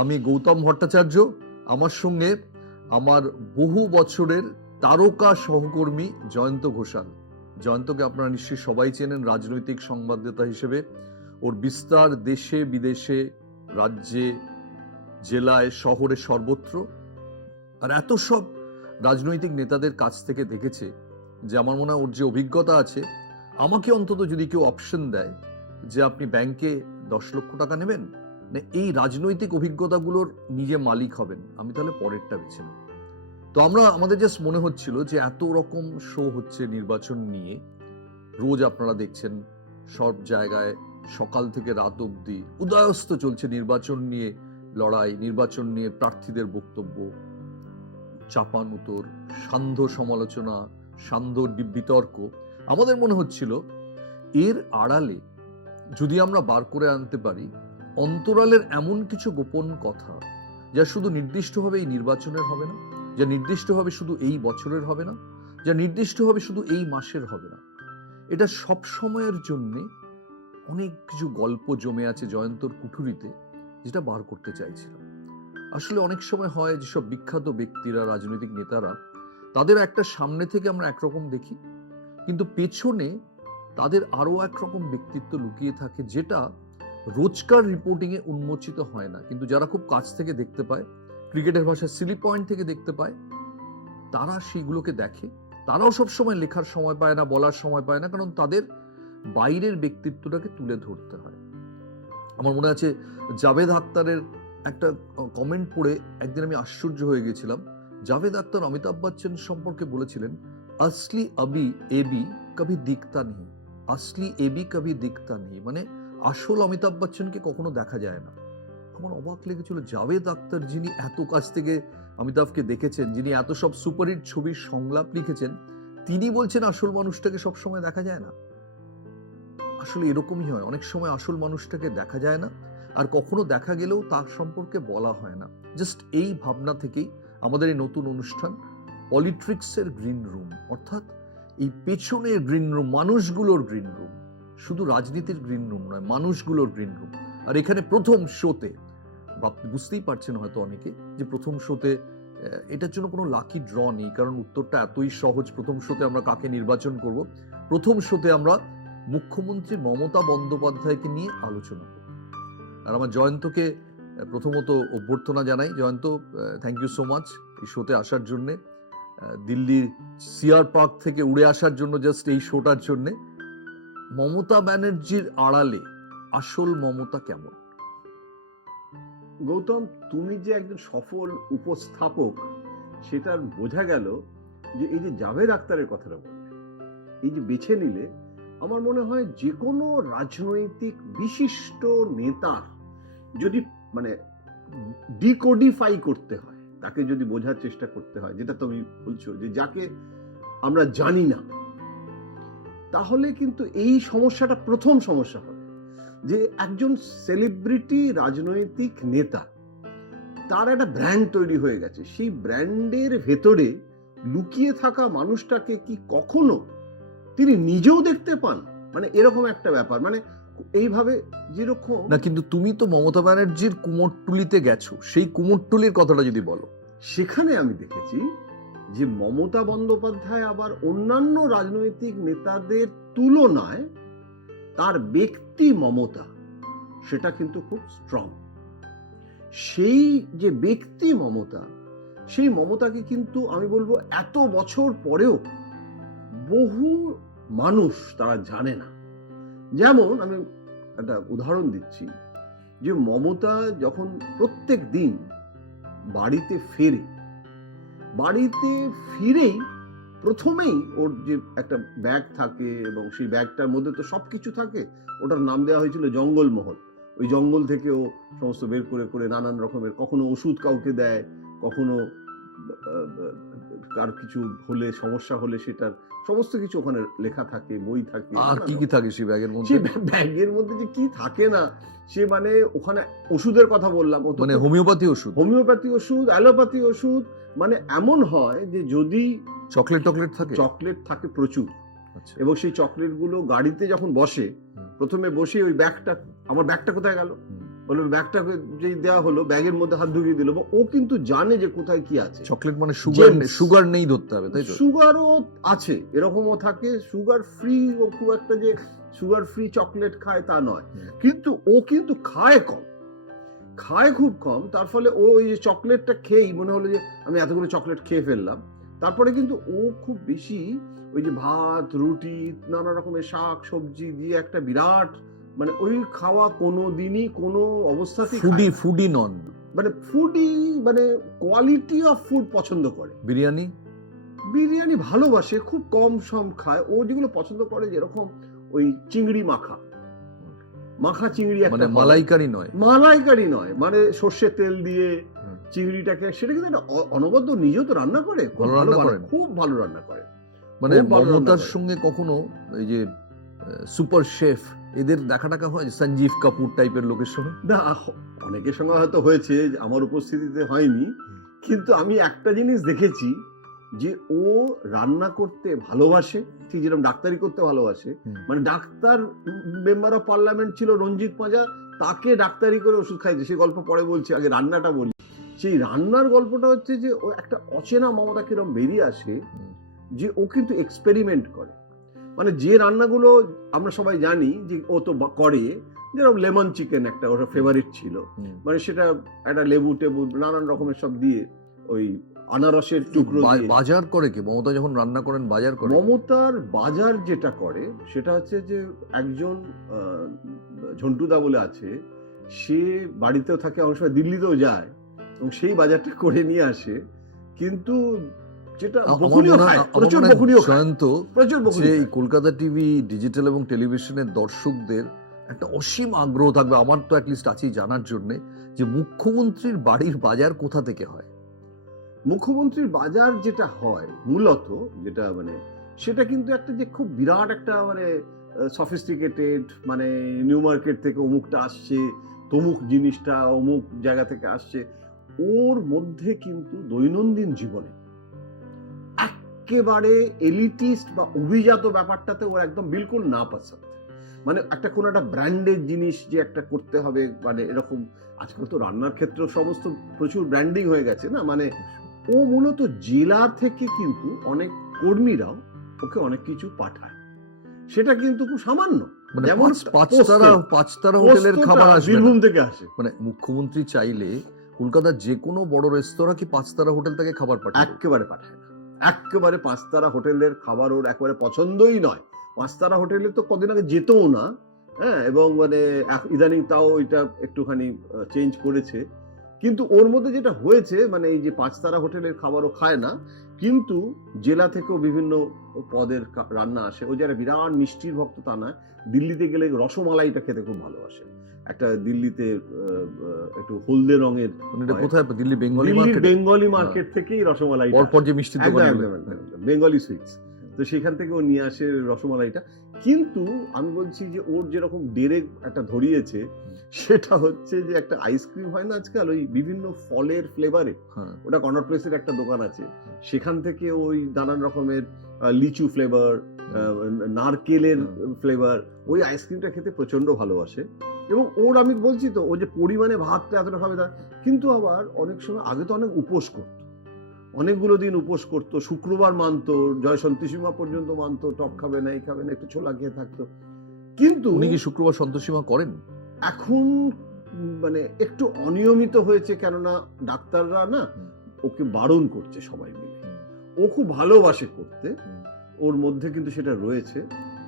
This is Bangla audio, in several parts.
আমি গৌতম ভট্টাচার্য, আমার সঙ্গে আমার বহু বছরের তারকা সহকর্মী জয়ন্ত ঘোষাল। জয়ন্তকে আপনারা নিশ্চয়ই সবাই চেনেন রাজনৈতিক সংবাদদাতা হিসেবে। ওর বিস্তার দেশে বিদেশে, রাজ্যে, জেলায়, শহরে, সর্বত্র। আর এত সব রাজনৈতিক নেতাদের কাছ থেকে দেখেছে যে আমার মনে হয় ওর যে অভিজ্ঞতা আছে, আমাকে অন্তত যদি কেউ অপশন দেয় যে আপনি ব্যাংকে 10 লক্ষ টাকা নেবেন না এই রাজনৈতিক অভিজ্ঞতাগুলোর নিজে মালিক হবেন, আমি তাহলে পরেরটা বেছে নেব। তো আমাদের জাস্ট মনে হচ্ছিল যে এত রকম শো হচ্ছে নির্বাচন নিয়ে, রোজ আপনারা দেখছেন সব জায়গায় সকাল থেকে রাত অবধি উদয়স্ত চলছে নির্বাচন নিয়ে লড়াই, নির্বাচন নিয়ে প্রার্থীদের বক্তব্য, চাপান উত্তর, সান্ধ্য সমালোচনা, সান্ধ্য বিতর্ক। আমাদের মনে হচ্ছিল এর আড়ালে যদি আমরা বার করে আনতে পারি অন্তরালের এমন কিছু গোপন কথা যা শুধু নির্দিষ্টভাবে এই নির্বাচনের হবে না, যা নির্দিষ্টভাবে শুধু এই বছরের হবে না, যা নির্দিষ্টভাবে শুধু এই মাসের হবে না, এটা সব সময়ের জন্য অনেক কিছু গল্প জমে আছে জয়ন্তর কুঠুরিতে, যেটা বার করতে চাইছিলাম। আসলে অনেক সময় হয় যেসব বিখ্যাত ব্যক্তিরা, রাজনৈতিক নেতারা, তাদের একটা সামনে থেকে আমরা একরকম দেখি, কিন্তু পেছনে তাদের আরো একরকম ব্যক্তিত্ব লুকিয়ে থাকে, যেটা রোজকার রিপোর্টিং এ উন্মোচিত হয় না, কিন্তু যারা খুব কাছ থেকে দেখতে পায়, ক্রিকেটের ভাষায় সিলি পয়েন্ট থেকে দেখতে পায়, তারা সেইগুলোকে দেখে। তারাও সব সময় লেখার সময় পায় না, বলার সময় পায় না, কারণ তাদের বাইরের ব্যক্তিত্বটাকে তুলে ধরতে হয়। আমার মনে আছে জাভেদ আখতারের একটা কমেন্ট পড়ে একদিন আমি আশ্চর্য হয়ে গেছিলাম। জাভেদ আখতার অমিতাভ বচ্চন সম্পর্কে বলেছিলেন, আসলি আবি এবি কবি দিখতা নেই, আসলি এবি কবি দিখতা নেই, মানে আসল অমিতাভ বচ্চনকে কখনো দেখা যায় না। আমার অবাক লেগেছিল, জাভেদ আখতার যিনি এত কাছ থেকে অমিতাভকে দেখেছেন, যিনি এত সব সুপারহিট ছবির সংলাপ লিখেছেন, তিনি বলছেন আসল মানুষটাকে সবসময় দেখা যায় না। আসলে এরকমই হয়, অনেক সময় আসল মানুষটাকে দেখা যায় না, আর কখনো দেখা গেলেও তার সম্পর্কে বলা হয় না। জাস্ট এই ভাবনা থেকেই আমাদের এই নতুন অনুষ্ঠান পলিট্রিক্সের গ্রিন রুম, অর্থাৎ এই পেছনের গ্রিন রুম, মানুষগুলোর গ্রিন রুম, শুধু রাজনীতির গ্রিন রুম নয়, মানুষগুলোর গ্রিন রুম। আর এখানে প্রথম শোতে বুঝতেই পারছেন হয়তো অনেকে যে প্রথম শোতে এটার জন্য কোনো লাকি ড্র নেই, কারণ উত্তরটা এতই সহজ। প্রথম শোতে আমরা কাকে নির্বাচন করব? প্রথম শোতে আমরা মুখ্যমন্ত্রী মমতা বন্দ্যোপাধ্যায়কে নিয়ে আলোচনা করব। আর আমার জয়ন্তকে প্রথমত অভ্যর্থনা জানাই। Jayanta, thank you so much এই শোতে আসার জন্যে, দিল্লির সিআর পার্ক থেকে উড়ে আসার জন্য, জাস্ট এই শোটার জন্যে। মমতা ব্যানার্জির আড়ালে আসল মমতা কেমন? গৌতম, তুমি যে একজন সফল উপস্থাপক সেটার বোঝা গেল যে এই যে জাভেদ আখতারের কথাটা বললে, এই যে বেছে নিলে, আমার মনে হয় যে কোনো রাজনৈতিক বিশিষ্ট নেতা যদি মানে ডিকোডিফাই করতে হয়, তাকে যদি বোঝার চেষ্টা করতে হয়, যেটা তুমি বলছো যে যাকে আমরা জানি না, তাহলে কিন্তু এই সমস্যাটা প্রথম সমস্যা হবে যে একজন সেলিব্রিটি রাজনৈতিক নেতা, তার একটা ব্র্যান্ড তৈরি হয়ে গেছে, সেই ব্র্যান্ডের ভেতরে লুকিয়ে থাকা মানুষটাকে কি কখনো তিনি নিজেও দেখতে পান? মানে এরকম একটা ব্যাপার, মানে এইভাবে যেরকম না, কিন্তু তুমি তো মমতা ব্যানার্জির কুমোরটুলিতে গেছো, সেই কুমোরটুলির কথাটা যদি বলো। সেখানে আমি দেখেছি যে মমতা বন্দ্যোপাধ্যায় আবার অন্যান্য রাজনৈতিক নেতাদের তুলনায় তার ব্যক্তি মমতা সেটা কিন্তু খুব স্ট্রং। সেই যে ব্যক্তি মমতা, সেই মমতাকে কিন্তু আমি বলবো এত বছর পরেও বহু মানুষ তারা জানে না। যেমন আমি একটা উদাহরণ দিচ্ছি, যে মমতা যখন প্রত্যেক দিন বাড়িতে ফেরে, বাড়িতে ফিরেই প্রথমেই ওর যে একটা ব্যাগ থাকে এবং সেই ব্যাগটার মধ্যে তো সবকিছু থাকে, ওটার নাম দেওয়া হয়েছিল জঙ্গলমহল। ওই জঙ্গল থেকে ও সমস্ত বের করে করে নানান রকমের, কখনো ওষুধ কাউকে দেয়, কখনো কার কিছু হলে, সমস্যা হলে সেটার সমস্ত কিছু ওখানে লেখা থাকে, বই থাকে। আর কি কি থাকে সেই ব্যাগের মধ্যে? সেই ব্যাগের মধ্যে যে কি থাকে না, সে মানে ওখানে ওষুধের কথা বললাম, মানে হোমিওপ্যাথি ওষুধ, হোমিওপ্যাথি ওষুধ, অ্যালোপ্যাথি ওষুধ, মানে এমন হয় যে যদি চকলেট থাকে, চকলেট থাকে প্রচুর। আচ্ছা। এবং সেই চকলেট গুলো গাড়িতে যখন বসে, প্রথমে বসে ওই ব্যাগটা, আমার ব্যাগটা কোথায় গেল, বললো ব্যাগটা যেই দেওয়া হলো ব্যাগের মধ্যে হাত ঢুকিয়ে দিল, ও কিন্তু জানে যে কোথায় কি আছে। চকলেট মানে Gems. সুগার নেই ধরতে হবে, তাই তো? সুগারও আছে, এরকমও থাকে, সুগার ফ্রি, ও খুব একটা যে সুগার ফ্রি চকলেট খায় তা নয়, কিন্তু ও কিন্তু খায় কম, খায় খুব কম। তার ফলে ও ওই যে চকলেটটা খেয়েই মনে হলো যে আমি এতগুলো চকলেট খেয়ে ফেললাম। তারপরে কিন্তু ও খুব বেশি ওই যে ভাত রুটি নানা রকমের শাক সবজি দিয়ে একটা বিরাট মানে ওই খাওয়া কোনো দিনই কোনো অবস্থাতেই খায় না। ফুডি নন। মানে ফুডি মানে কোয়ালিটি অফ ফুড পছন্দ করে। বিরিয়ানি বিরিয়ানি ভালোবাসে, খুব কম সম খায়। ও যেগুলো পছন্দ করে যেরকম ওই চিংড়ি মাখা চিংড়ি মানে একটা মালাইকারি নয়। মালাইকারি নয়, মানে সর্ষের তেল দিয়ে চিংড়িটাকে, সেটা কিন্তু একটা অনবদ্য নিজেও তো রান্না করে, খুব ভালো ভালো রান্না বানায়, করেন? খুব ভালো রান্না করে। মানে খুব ভালো রান্না মমতার করে। সঙ্গে কখনো এই যে সুপার শেফ এদের দেখা টাকা হয়, সঞ্জীব কাপুর টাইপের লোকের সঙ্গে? না, অনেকের সঙ্গে হয়তো হয়েছে, আমার উপস্থিতিতে হয়নি, কিন্তু আমি একটা জিনিস দেখেছি যে ও রান্না করতে ভালোবাসে, ঠিক যেরকম ডাক্তারি করতে ভালোবাসে। মানে ডাক্তার মেম্বার অফ পার্লামেন্ট ছিল রঞ্জিত পাঁজা, তাকে ডাক্তারি করে ওষুধ খাইছে, সে গল্প পরে বলছি, আগে রান্নাটা বলি। সেই রান্নার গল্পটা হচ্ছে যে ও একটা অচেনা মমতা কিরম বেরিয়ে আসে, যে ও কিন্তু এক্সপেরিমেন্ট করে। মানে যে রান্নাগুলো আমরা সবাই জানি যে ও তো করে, যেরকম লেমন চিকেন একটা ওর ফেভারিট ছিল, মানে সেটা একটা লেবু টেবু নানান রকমের সব দিয়ে, ওই আনারসের টুকরো দিয়ে। বাজার করে কি মমতা যখন রান্না করেন? বাজার করে? মমতার বাজার যেটা করে সেটা হচ্ছে যে একজন ঝন্টুদা বলে আছে, সে বাড়িতেও থাকে, অনেক সময় দিল্লিতেও যায় এবং সেই বাজারটা করে নিয়ে আসে। কিন্তু যেটা বকুনিও খায়, প্রচুর বকুনিও খায়, জয়ন্ত, প্রচুর বকুনি যে এই খায়। কলকাতা টিভি ডিজিটাল এবং টেলিভিশনের দর্শকদের একটা অসীম আগ্রহ থাকবে, আমার তো অ্যাটলিস্ট আছেই জানার জন্য, যে মুখ্যমন্ত্রীর বাড়ির বাজার কোথা থেকে হয়? মুখ্যমন্ত্রীর বাজার যেটা হয় মূলত, যেটা মানে সেটা কিন্তু একটা যে খুব বিরাট একটা মানে সফিস্টিকেটেড, মানে নিউ মার্কেট থেকে অমুকটা আসছে, তমুক জিনিসটা অমুক জায়গা থেকে আসছে, ওর মধ্যে কিন্তু দৈনন্দিন জীবনে একেবারে এলিটিস্ট বা অভিজাত ব্যাপারটাতে ওর একদম বিলকুল না পছন্দ। মানে একটা কোনো একটা ব্র্যান্ডেড জিনিস যে একটা করতে হবে, মানে এরকম আজকাল তো রান্নার ক্ষেত্রে সমস্ত প্রচুর ব্র্যান্ডিং হয়ে গেছে না, মানে ও মূলত জেলা থেকে কিন্তু অনেক কর্মীরাও ওকে অনেক কিছু পাঠায়, সেটা কিন্তু খুব সামান্য। মানে যেমন পাঁচতারা হোটেলের খাবার আসবে না। বীরভূম থেকে আসে। মানে মুখ্যমন্ত্রী চাইলে কলকাতার যে কোনো বড় রেস্তোরাঁ কি পাঁচতারা হোটেল থেকে খাবার পাঠায়? একেবারে পাঠায় না, একেবারে পাঁচতারা হোটেলের খাবার ওর একেবারে পছন্দই নয়। পাঁচতারা হোটেলে তো কদিন আগে যেতেও না, হ্যাঁ, এবং মানে ইদানিং তাও এটা একটুখানি চেঞ্জ করেছে। কিন্তু ওর মধ্যে যেটা হয়েছে, মানে এই যে পাঁচতারা হোটেলের খাবারও খায় না, কিন্তু জেলা থেকেও বিভিন্ন পদের রান্না আসে। ও যারা বিরাট মিষ্টির ভক্ত তা না, দিল্লিতে গেলে রসমালাইটা খেতে খুব ভালোবাসে। একটা দিল্লিতে একটু হলদে রঙের, মানে এটা কোথায়? দিল্লি বেঙ্গলি দিল্লির মার্কেট? বেঙ্গলি মার্কেট থেকেই রসমালাই, পরপর যে মিষ্টির দোকানগুলো, বেঙ্গলি সুইটস, তো সেখান থেকে ও নিয়ে আসে রসমালাইটা। কিন্তু আমি বলছি যে ওর যেরকম ডেরে একটা ধরিয়েছে, সেটা হচ্ছে যে একটা আইসক্রিম হয় না আজকাল ওই বিভিন্ন ফলের ফ্লেভারে, ওটা কর্নার প্লেসের একটা দোকান আছে, সেখান থেকে ওই নানান রকমের লিচু ফ্লেভার, নারকেলের ফ্লেভার, ওই আইসক্রিমটা খেতে প্রচন্ড ভালোবাসে। এবং ওর আমি বলছি তো, ও যে পরিমাণে ভাতটা এতটা খাবে, কিন্তু আবার অনেক সময় আগে তো অনেক উপোস করতো, অনেকগুলো দিন উপোস করতো, শুক্রবার মানতো, জয় সন্তোষীমা পর্যন্ত মানতো, টক খাবে না, এই খাবে না, একটু ছোলা খেয়ে থাকতো। কিন্তু উনি কি শুক্রবার সন্তোষীমা করেন? এখন মানে একটু অনিয়মিত হয়েছে, কেননা ডাক্তাররা না ওকে বারণ করছে সবাই মিলে। ও খুব ভালোবাসে করতে, ওর মধ্যে কিন্তু সেটা রয়েছে,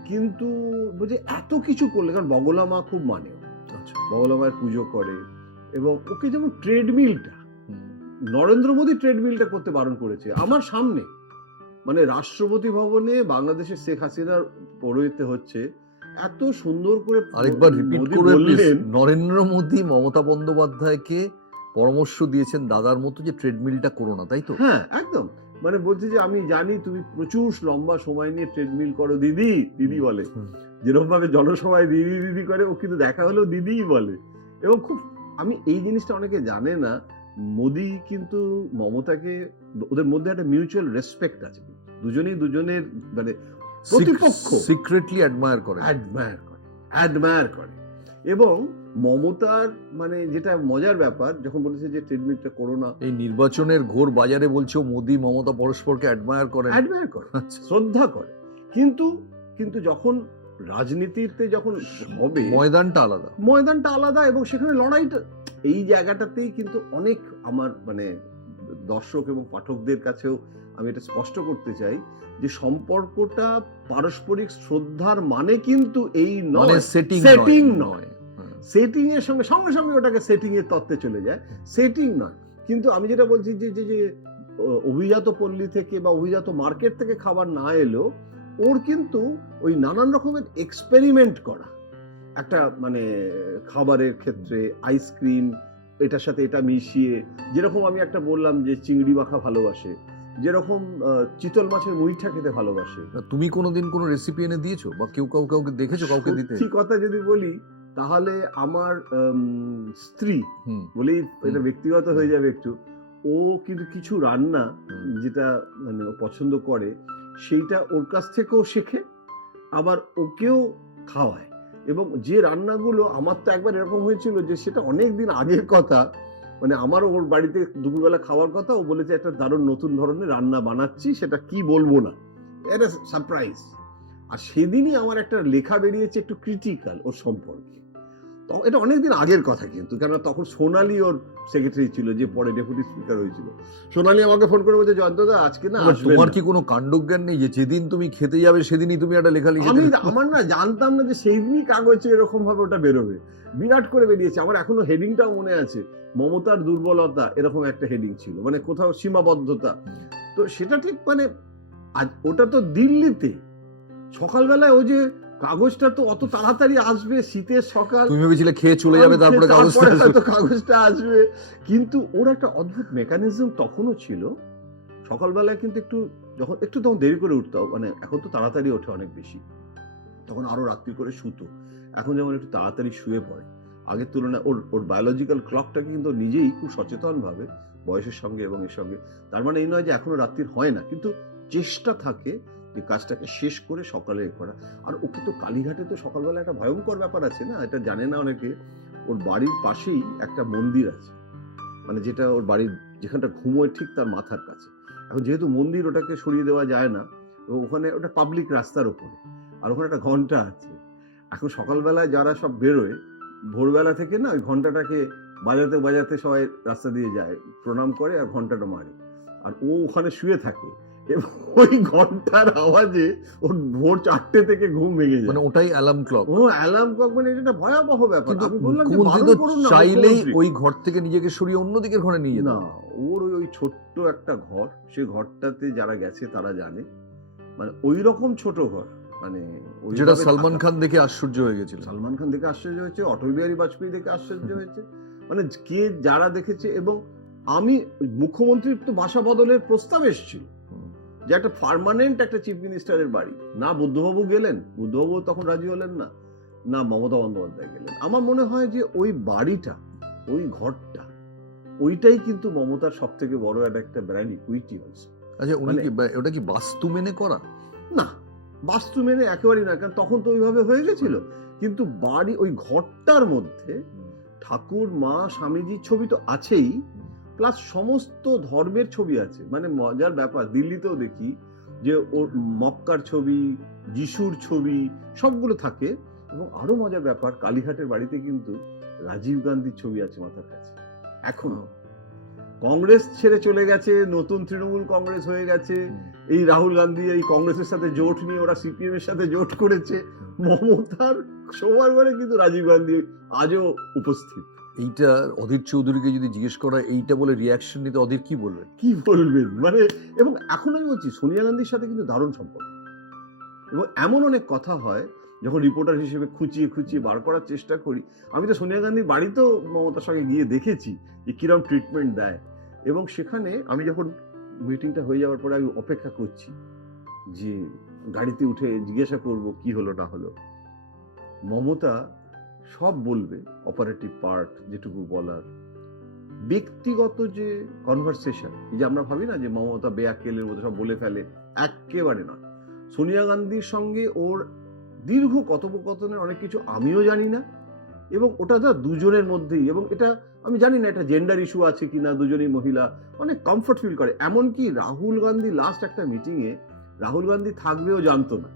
কিন্তু বুঝে এত কিছু করলে, কারণ বগলা মা খুব মানে, বগলা মায়ের পুজো করে, এবং ওকে যেমন ট্রেডমিলটা, নরেন্দ্র মোদী ট্রেডমিলটা করতে বারণ করেছে আমার সামনে, মানে রাষ্ট্রপতি ভবনে বাংলাদেশের শেখ হাসিনার পৌরোহিত্যে হচ্ছে, এত সুন্দর করে আরেকবার রিপিট করে বললেন, নরেন্দ্র মোদী মমতা বন্দ্যোপাধ্যায়কে পরামর্শ দিয়েছেন দাদার মতো যে ট্রেডমিলটা করো না, তাই তো? হ্যাঁ, একদম। মানে বলছে যে আমি জানি তুমি প্রচুর লম্বা সময় নিয়ে ট্রেডমিল করো দিদি, দিদি বলে, যেরকম ভাবে জনসভায় দিদি দিদি করে, ও কিন্তু দেখা হলেও দিদিই বলে। এবং খুব, আমি এই জিনিসটা অনেকে জানে না, মোদী কিন্তু মমতাকে, ওদের মধ্যে একটা মিউচুয়াল রেসপেক্ট আছে, দুজনেই দুজনের মানে প্রতিপক্ষ সিক্রেটলি অ্যাডমায়ার করে, অ্যাডমায়ার করে। এবং মমতার মানে যেটা মজার ব্যাপার, যখন বলেছে যে ট্রিটমেন্টটা করো না, এই নির্বাচনের ঘোর বাজারে বলছো মোদি মমতা পরস্পরকে অ্যাডমায়ার করেন। অ্যাডমায়ার করে, আচ্ছা। শ্রদ্ধা করে, কিন্তু কিন্তু যখন রাজনীতিতে যখন হবে, ময়দানটা আলাদা। ময়দানটা আলাদা, এবং সেখানে লড়াইটা এই জায়গাটাতেই কিন্তু অনেক আমার মানে দর্শক এবং পাঠকদের কাছেও আমি এটা স্পষ্ট করতে চাই যে সম্পর্কটা পারস্পরিক শ্রদ্ধার মানে কিন্তু এই মানে নয়, সেটিং সেটিং নয়। নয়। সেটিং এর সঙ্গে সঙ্গে সঙ্গে ওটাকে সেটিং এর তত্ত্বে চলে যায়, সেটিং নয়। কিন্তু আমি যেটা বলছি যে যে যে অভিজাত পল্লী থেকে বা অভিজাত মার্কেট থেকে খাবার না এলো, ওর কিন্তু ওই নানান রকমের এক্সপেরিমেন্ট করা একটা মানে খাবারের ক্ষেত্রে, আইসক্রিম এটার সাথে এটা মিশিয়ে, যেরকম আমি একটা বললাম যে চিংড়ি মাখা ভালোবাসে, যেরকম চিতল মাছের মুইঠা খেতে ভালোবাসে। তুমি কোনোদিন কোনো রেসিপি এনে দিয়েছো বা কেউ কাউকে দেখেছো কাউকে দিতে? সত্যি কথা যদি বলি তাহলে আমার স্ত্রী হুম। বলেই এটা হুম। ব্যক্তিগত হয়ে যাবে একটু, ও কিন্তু কিছু রান্না হুম। যেটা মানে ও পছন্দ করে সেইটা ওর কাছ থেকেও শেখে, আবার ওকেও খাওয়ায়। এবং যে রান্নাগুলো, আমার তো একবার এরকম হয়েছিল যে সেটা অনেক দিন আগের কথা, মানে আমারও ওর বাড়িতে দুপুরবেলা খাওয়ার কথা, ও বলেছে একটা দারুণ নতুন ধরনের রান্না বানাচ্ছি, সেটা কি বলবো না, এটা সারপ্রাইজ। আর সেদিনই আমার একটা লেখা বেরিয়েছে একটু ক্রিটিক্যাল ওর সম্পর্কে। তো এটা অনেকদিন আগের কথা, কিন্তু কেন তখন সোনালী ওর সেক্রেটারি ছিল, যে পরে ডেপুটি স্পিকার হয়েছিল। সোনালী আমাকে ফোন করে বলছে, জয়ন্তদা আজকে না এবার আসবেন তোমার না। কি কোনো কাণ্ডজ্ঞান নেই যে যেদিন তুমি খেতে যাবে সেদিনই তুমি একটা লেখা লিখে আমি দেবে? আমার না জানতাম না যে সেই দিনই কাগজে এরকম ভাবে ওটা বেরোবে, বিরাট করে বেরিয়েছে। আমার এখনো হেডিংটাও মনে আছে, মমতার দুর্বলতা, এরকম একটা হেডিং ছিল, মানে কোথাও সীমাবদ্ধতা। তো সেটা ঠিক মানে আজ ওটা তো দিল্লিতে সকালবেলায়, ও যে কাগজটা তো অত তাড়াতাড়ি আসবে, শীতের সকাল, তুমি ভেবেছিলে খেয়ে চলে যাবে তারপরে কাগজটা তারপরে আসবে। হয়তো কাগজটা আসবে। কিন্তু ওর একটা অদ্ভুত মেকানিজম তখনও ছিল, সকালবেলায় কিন্তু একটু যখন একটু তখন দেরি করে উঠতো, মানে এখন তো তাড়াতাড়ি ওঠে অনেক বেশি, তখন আরো রাত্রি করে শুতো, এখন যেমন একটু তাড়াতাড়ি শুয়ে পড়ে আগের তুলনায়। ওর ওর বায়োলজিক্যাল ক্লকটাকে কিন্তু নিজেই খুব সচেতন ভাবে, বয়সের সঙ্গে এবং এর সঙ্গে, তার মানে এই নয় যে এখনো রাত্রির হয় না, কিন্তু চেষ্টা থাকে যে কাজটাকে শেষ করে সকালে করা। আর ওকে তো কালীঘাটে তো সকালবেলা একটা ভয়ঙ্কর ব্যাপার আছে না, এটা জানে না অনেকে, ওর বাড়ির পাশেই একটা মন্দির আছে, মানে যেটা ওর বাড়ির যেখানটা ঘুমোয় ঠিক তার মাথার কাছে। এখন যেহেতু মন্দির, ওটাকে সরিয়ে দেওয়া যায় না, এবং ওখানে ওটা পাবলিক রাস্তার ওপরে, আর ওখানে একটা ঘন্টা আছে। এখন সকালবেলায় যারা সব বেরোয়, ভোরবেলা থেকে না ওই ঘন্টাটাকে বাজাতে বাজাতে সবাই রাস্তা দিয়ে যায়, প্রণাম করে আর ঘন্টাটা মারে, আর ও ওখানে শুয়ে থাকে, এবং ওই ঘন্টার আওয়াজে ওর ভোর 4টে থেকে ঘুম ভেঙে যায়। মানে ওটাই অ্যালার্ম ক্লক। ও অ্যালার্ম ক্লক, মানে এটা একটা ভয়াবহ ব্যাপার। কিন্তু আমি বললাম যে মুখ্যমন্ত্রী বারণ তো করুন না, চাইলেই মুখ্যমন্ত্রী। ওই ঘর থেকে নিজেকে সরিয়ে অন্য দিকের ঘরে নিয়ে যেত। না, ওর ওই ছোট্ট একটা ঘর, সেই ঘরটাতে যারা গেছে তারা জানে, মানে ওই রকম ছোট ঘর, মানে ওইভাবে যেটা সালমান থাকা। খান দেখে আশ্চর্য হয়ে গেছিল। সালমান খান দেখে আশ্চর্য হয়েছে, অটল বিহারী বাজপেয়ী দেখে আশ্চর্য হয়েছে, মানে কে যারা দেখেছে। এবং আমি মুখ্যমন্ত্রীর তো বাসা বদলের প্রস্তাব এসেছিল, যে একটা পার্মানেন্ট একটা চিফ মিনিস্টারের বাড়ি, না বুদ্ধবাবু গেলেন, বুদ্ধবাবু তখন রাজি হলেন না, না মমতা বন্দ্যোপাধ্যায় গেলেন। আমার মনে হয় যে ওই বাড়িটা, ওই ঘরটা, ওইটাই কিন্তু মমতার সব থেকে বড় একটা ব্র্যান্ড ইকুইটি হয়েছে। আচ্ছা, উনি মানে- কি ওটা কি বাস্তু মেনে করা? না, বাস্তু মেনে একেবারেই না, কারণ তখন তো ওইভাবে হয়ে গেছিল। কিন্তু বাড়ি ওই ঘরটার মধ্যে ঠাকুর, মা, স্বামীজির ছবি তো আছেই, প্লাস সমস্ত ধর্মের ছবি আছে। মানে মজার ব্যাপার, দিল্লিতেও দেখি যে ওর মক্কার ছবি, যিশুর ছবি সবগুলো থাকে। এবং আরো মজার ব্যাপার, কালীঘাটের বাড়িতে কিন্তু রাজীব গান্ধীর ছবি আছে মাথার কাছে এখনো। কংগ্রেস ছেড়ে চলে গেছে, নতুন তৃণমূল কংগ্রেস হয়ে গেছে, এই রাহুল গান্ধী এই কংগ্রেসের সাথে জোট নিয়ে ওরা সিপিএম এর সাথে জোট করেছে, মমতার সবার ঘরে কিন্তু রাজীব গান্ধী আজও উপস্থিত। এইটা অধীর চৌধুরীকে যদি জিজ্ঞেস করা, এইটা বলে রিয়াকশন নিতে অধীর কি বলবে? কি বলবেন মানে, এবং এখন আমি বলছি সোনিয়া গান্ধীর সাথে কিন্তু দারুণ সম্পর্ক, এবং এমন অনেক কথা হয় যখন রিপোর্টার হিসেবে খুঁচিয়ে খুঁচিয়ে বার করার চেষ্টা করি। আমি তো সোনিয়া গান্ধীর বাড়িতেও মমতার সঙ্গে গিয়ে দেখেছি যে কিরম ট্রিটমেন্ট দেয়, এবং সেখানে আমি যখন মিটিংটা হয়ে যাওয়ার পরে আমি অপেক্ষা করছি যে গাড়িতে উঠে জিজ্ঞাসা করব কি হলো না হলো, মমতা সব বলবে, অপারেটিভ পার্ট যেটুকু বলার, ব্যক্তিগত যে কনভারসেশন, এই যে আমরা ভাবি না যে মমতা বেয়াক্কেলের মতো সব বলে ফেলে, একেবারে নয়। সোনিয়া গান্ধীর সঙ্গে ওর দীর্ঘ কথোপকথনের অনেক কিছু আমিও জানি না, এবং ওটা তো দুজনের মধ্যেই, এবং এটা আমি জানি না এটা জেন্ডার ইস্যু আছে কিনা, দুজনেই মহিলা, অনেক কমফর্ট ফিল করে। এমনকি রাহুল গান্ধী লাস্ট একটা মিটিংয়ে রাহুল গান্ধী থাকবেও জানতো না,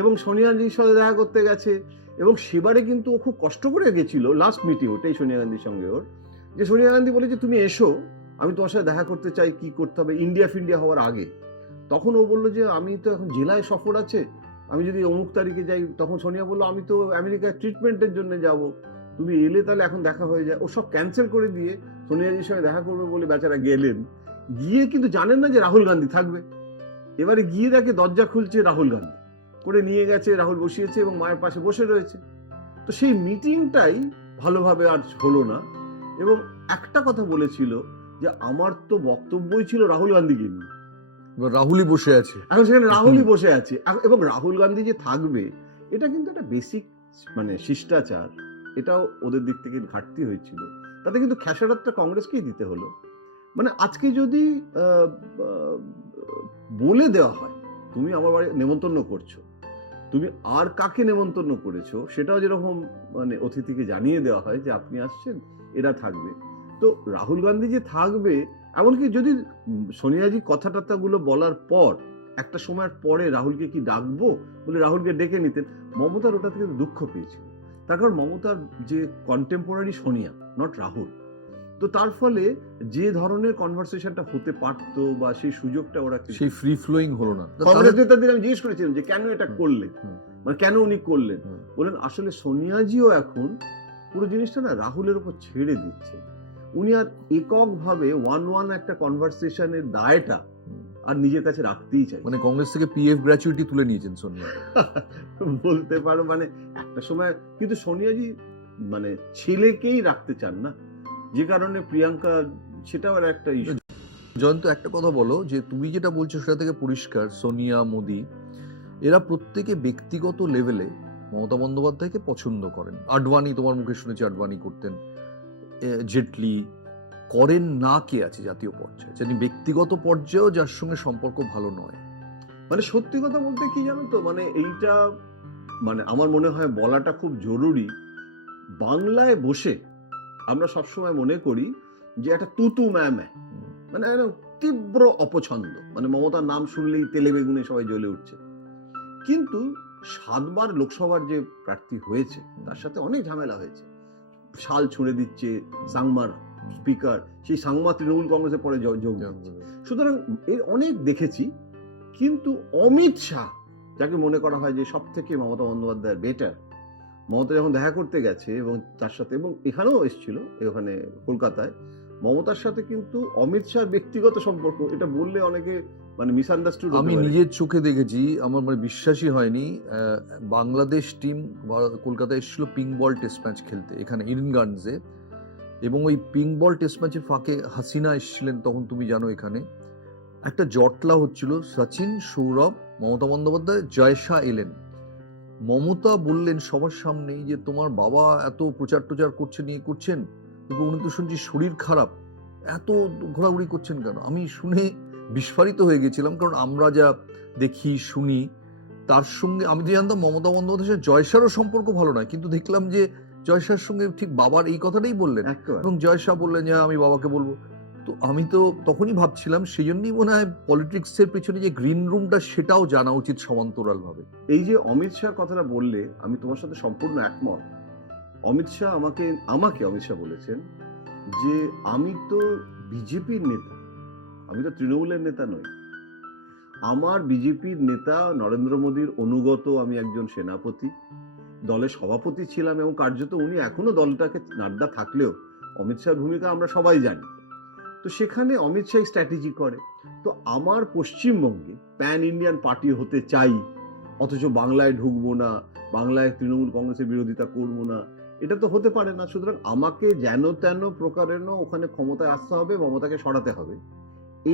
এবং সোনিয়া গান্ধীর সাথে দেখা করতে গেছে, এবং সেবারে কিন্তু ও খুব কষ্ট করে গেছিল লাস্ট মিটিং, ওটাই সোনিয়া গান্ধীর সঙ্গে ওর, যে সোনিয়া গান্ধী বলেছে তুমি এসো, আমি তোমার সাথে দেখা করতে চাই, কি করতে হবে ইন্ডিয়া ফিন্ডিয়া হওয়ার আগে। তখন ও বললো যে আমি তো এখন জেলায় সফর আছে, আমি যদি অমুক তারিখে যাই, তখন সোনিয়া বললো আমি তো আমেরিকায় ট্রিটমেন্টের জন্য যাব, তুমি এলে তাহলে এখন দেখা হয়ে যায়। ও সব ক্যান্সেল করে দিয়ে সোনিয়াজির সঙ্গে দেখা করবে বলে বেচারা গেলেন, গিয়ে কিন্তু জানেন না যে রাহুল গান্ধী থাকবে। এবারে গিয়ে দেখে দরজা খুলছে রাহুল গান্ধী, করে নিয়ে গেছে, রাহুল বসিয়েছে এবং মায়ের পাশে বসে রয়েছে। তো সেই মিটিংটাই ভালোভাবে আর হলো না, এবং একটা কথা বলেছিল যে আমার তো বক্তব্যই ছিল রাহুল গান্ধীকে নিয়ে, এবার রাহুলই বসে আছে। এখন সেখানে রাহুলই বসে আছে, এবং রাহুল গান্ধী যে থাকবে এটা কিন্তু একটা বেসিক মানে শিষ্টাচার, এটাও ওদের দিক থেকে ঘাটতি হয়েছিল। তাতে কিন্তু খেসারতটা কংগ্রেসকেই দিতে হলো। মানে আজকে যদি আহ, আহ, বলে দেওয়া হয় তুমি আমার বাড়ি নেমন্তন্ন করছো, তুমি আর কাকে নেমন্তন্ন করেছো সেটাও যেরকম মানে অতিথিকে জানিয়ে দেওয়া হয় যে আপনি আসছেন, এরা থাকবে। তো রাহুল গান্ধী যে থাকবে, এমনকি যদি সোনিয়াজি কথা টথাগুলো বলার পর একটা সময়ের পরে রাহুলকে কি ডাকবো বলে রাহুলকে ডেকে নিতেন, মমতার ওটা থেকে দুঃখ পেয়েছিল। তার কারণ মমতার যে কন্টেম্পোরারি সোনিয়া, নট রাহুল। তো তার ফলে যে ধরনের কনভারসেশনটা হতে পারতো বা সেই সুযোগটা ওরা সেই ফ্রি ফ্লোয়িং হলো না। কংগ্রেস নেতাদের আমি জিজ্ঞেস করেছিলাম যে কেন এটা করলেন, হুম। মানে কেন উনি করলেন, বলেন আসলে সোনিয়াজিও এখন পুরো জিনিসটা না রাহুলের উপর ছেড়ে দিচ্ছে। উনি আর এককভাবে ওয়ান একটা কনভারসেশনের দায়টা আর নিজের কাছে রাখতেই চাই, মানে কংগ্রেস থেকে পিএফ গ্র্যাচুইটি তুলে নিয়েছেন সোনিয়া। বলতে পারো। মানে একটা সময় কিন্তু সোনিয়াজি মানে ছেলেকেই রাখতে চান না, যে কারণে প্রিয়াঙ্কা, সেটাও আর একটা ইস্যু। জয়ন্ত, একটা কথা বলো, যে তুমি যেটা বলছো সেটা থেকে পরিষ্কার সোনিয়া, মোদি এরা প্রত্যেকে ব্যক্তিগত লেভেলে মমতা বন্দ্যোপাধ্যায়কে পছন্দ করেন। আডবাণী, তোমার মুখে শুনেছি আডবাণী করতেন, জেটলি করেন না, কে আছে জাতীয় পর্যায়ে যিনি ব্যক্তিগত পর্যায়েও যার সঙ্গে সম্পর্ক ভালো নয়? মানে সত্যি কথা বলতে কি জানো তো, মানে এইটা মানে আমার মনে হয় বলাটা খুব জরুরি। বাংলায় বসে আমরা সবসময় মনে করি যে একটা তুতু ম্যামে, মানে একটা তীব্র অপছন্দ, মানে মমতার নাম শুনলেই তেলে বেগুনে সবাই জ্বলে উঠছে। কিন্তু 7বার লোকসভার যে প্রার্থী হয়েছে তার সাথে অনেক ঝামেলা হয়েছে, শাল ছুঁড়ে দিচ্ছে সাংমার স্পিকার, সেই সাংমা তৃণমূল কংগ্রেসে পরে যোগ দিচ্ছে। সুতরাং এর অনেক দেখেছি। কিন্তু অমিত শাহ, যাকে মনে করা হয় যে সব থেকে মমতা বন্দ্যোপাধ্যায়ের বেটার, মমতা যখন দেখা করতে গেছে এবং তার সাথে, এবং এখানেও এসেছিল ওখানে কলকাতায়, মমতার সাথে কিন্তু অমিত শাহ ব্যক্তিগত সম্পর্ক, এটা বললে অনেকে মানে মিসআন্ডারস্টুড হতে আমি পারে। নিজের চোখে দেখেছি, আমার মানে বিশ্বাসই হয়নি। বাংলাদেশ টিম কলকাতায় এসেছিল পিঙ্ক বল টেস্ট ম্যাচ খেলতে এখানে ইডেন গার্ডেন্সে, এবং ওই পিঙ্ক বল টেস্ট ম্যাচের ফাঁকে হাসিনা এসেছিলেন, তখন তুমি জানো এখানে একটা জটলা হচ্ছিল, সচিন, সৌরভ, মমতা বন্দ্যোপাধ্যায়, জয়শা এলেন। মমতা বললেন সবার সামনেই যে তোমার বাবা এত প্রচার টোচার করছেন, ইয়ে করছেন, কিন্তু উনি তো শুনছি শরীর খারাপ, এত ঘোরাঘুরি করছেন কেন? আমি শুনে বিস্ফারিত হয়ে গেছিলাম, কারণ আমরা যা দেখি শুনি তার সঙ্গে আমি তো জানতাম মমতা বন্দ্যোপাধ্যায়ের সাথে জয়শারও সম্পর্ক ভালো নয়, কিন্তু দেখলাম যে জয়শার সঙ্গে ঠিক বাবার এই কথাটাই বললেন, একেবারে। এবং জয়শা বললেন যে আমি বাবাকে বলবো। তো আমি তো তখনই ভাবছিলাম সেই জন্যই মনে হয় পলিটিক্সের পেছনে যে গ্রিন রুমটা সেটাও জানা উচিত সমান্তরাল ভাবে। এই যে অমিত শাহ কথাটা বললে, আমি তোমার সাথে সম্পূর্ণ একমত। অমিত শাহ আমাকে অমিত শাহ বলেছেন যে আমি তো বিজেপির নেতা, আমি তো তৃণমূলের নেতা নই। আমার বিজেপির নেতা নরেন্দ্র মোদীর অনুগত, আমি একজন সেনাপতি, দলের সভাপতি ছিলাম, এবং কার্যত উনি এখনো দলটাকে, নাড্ডা থাকলেও অমিত শাহর ভূমিকা আমরা সবাই জানি। তো সেখানে অমিত শাহ স্ট্র্যাটেজি করে। তো আমার পশ্চিমবঙ্গে প্যান ইন্ডিয়ান পার্টি হতে চাই, অথচ বাংলায় ঢুকবো না, বাংলায় তৃণমূল কংগ্রেসের বিরোধিতা করবো না, এটা তো হতে পারে না। সুতরাং আমাকে যেন তেন প্রকারেণ ওখানে ক্ষমতায় আসতে হবে, মমতাকে সরাতে হবে,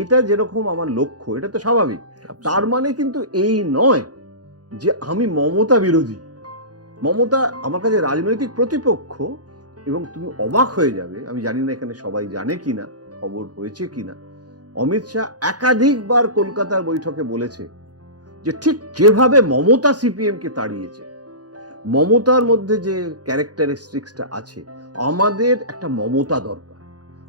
এটা যেরকম আমার লক্ষ্য, এটা তো স্বাভাবিক। তার মানে কিন্তু এই নয় যে আমি মমতা বিরোধী। মমতা আমার কাছে রাজনৈতিক প্রতিপক্ষ, এবং তুমি অবাক হয়ে যাবে, আমি জানি না এখানে সবাই জানে কিনা, খবর হয়েছে কিনা, অমিত শাহ একাধিকবার কলকাতার বৈঠকে বলেছে যে ঠিক যেভাবে মমতা সিপিএম কে তাড়িয়েছে, মমতার মধ্যে যে ক্যারেক্টারিস্টিক্সটা আছে, আমাদের একটা মমতা দরকার।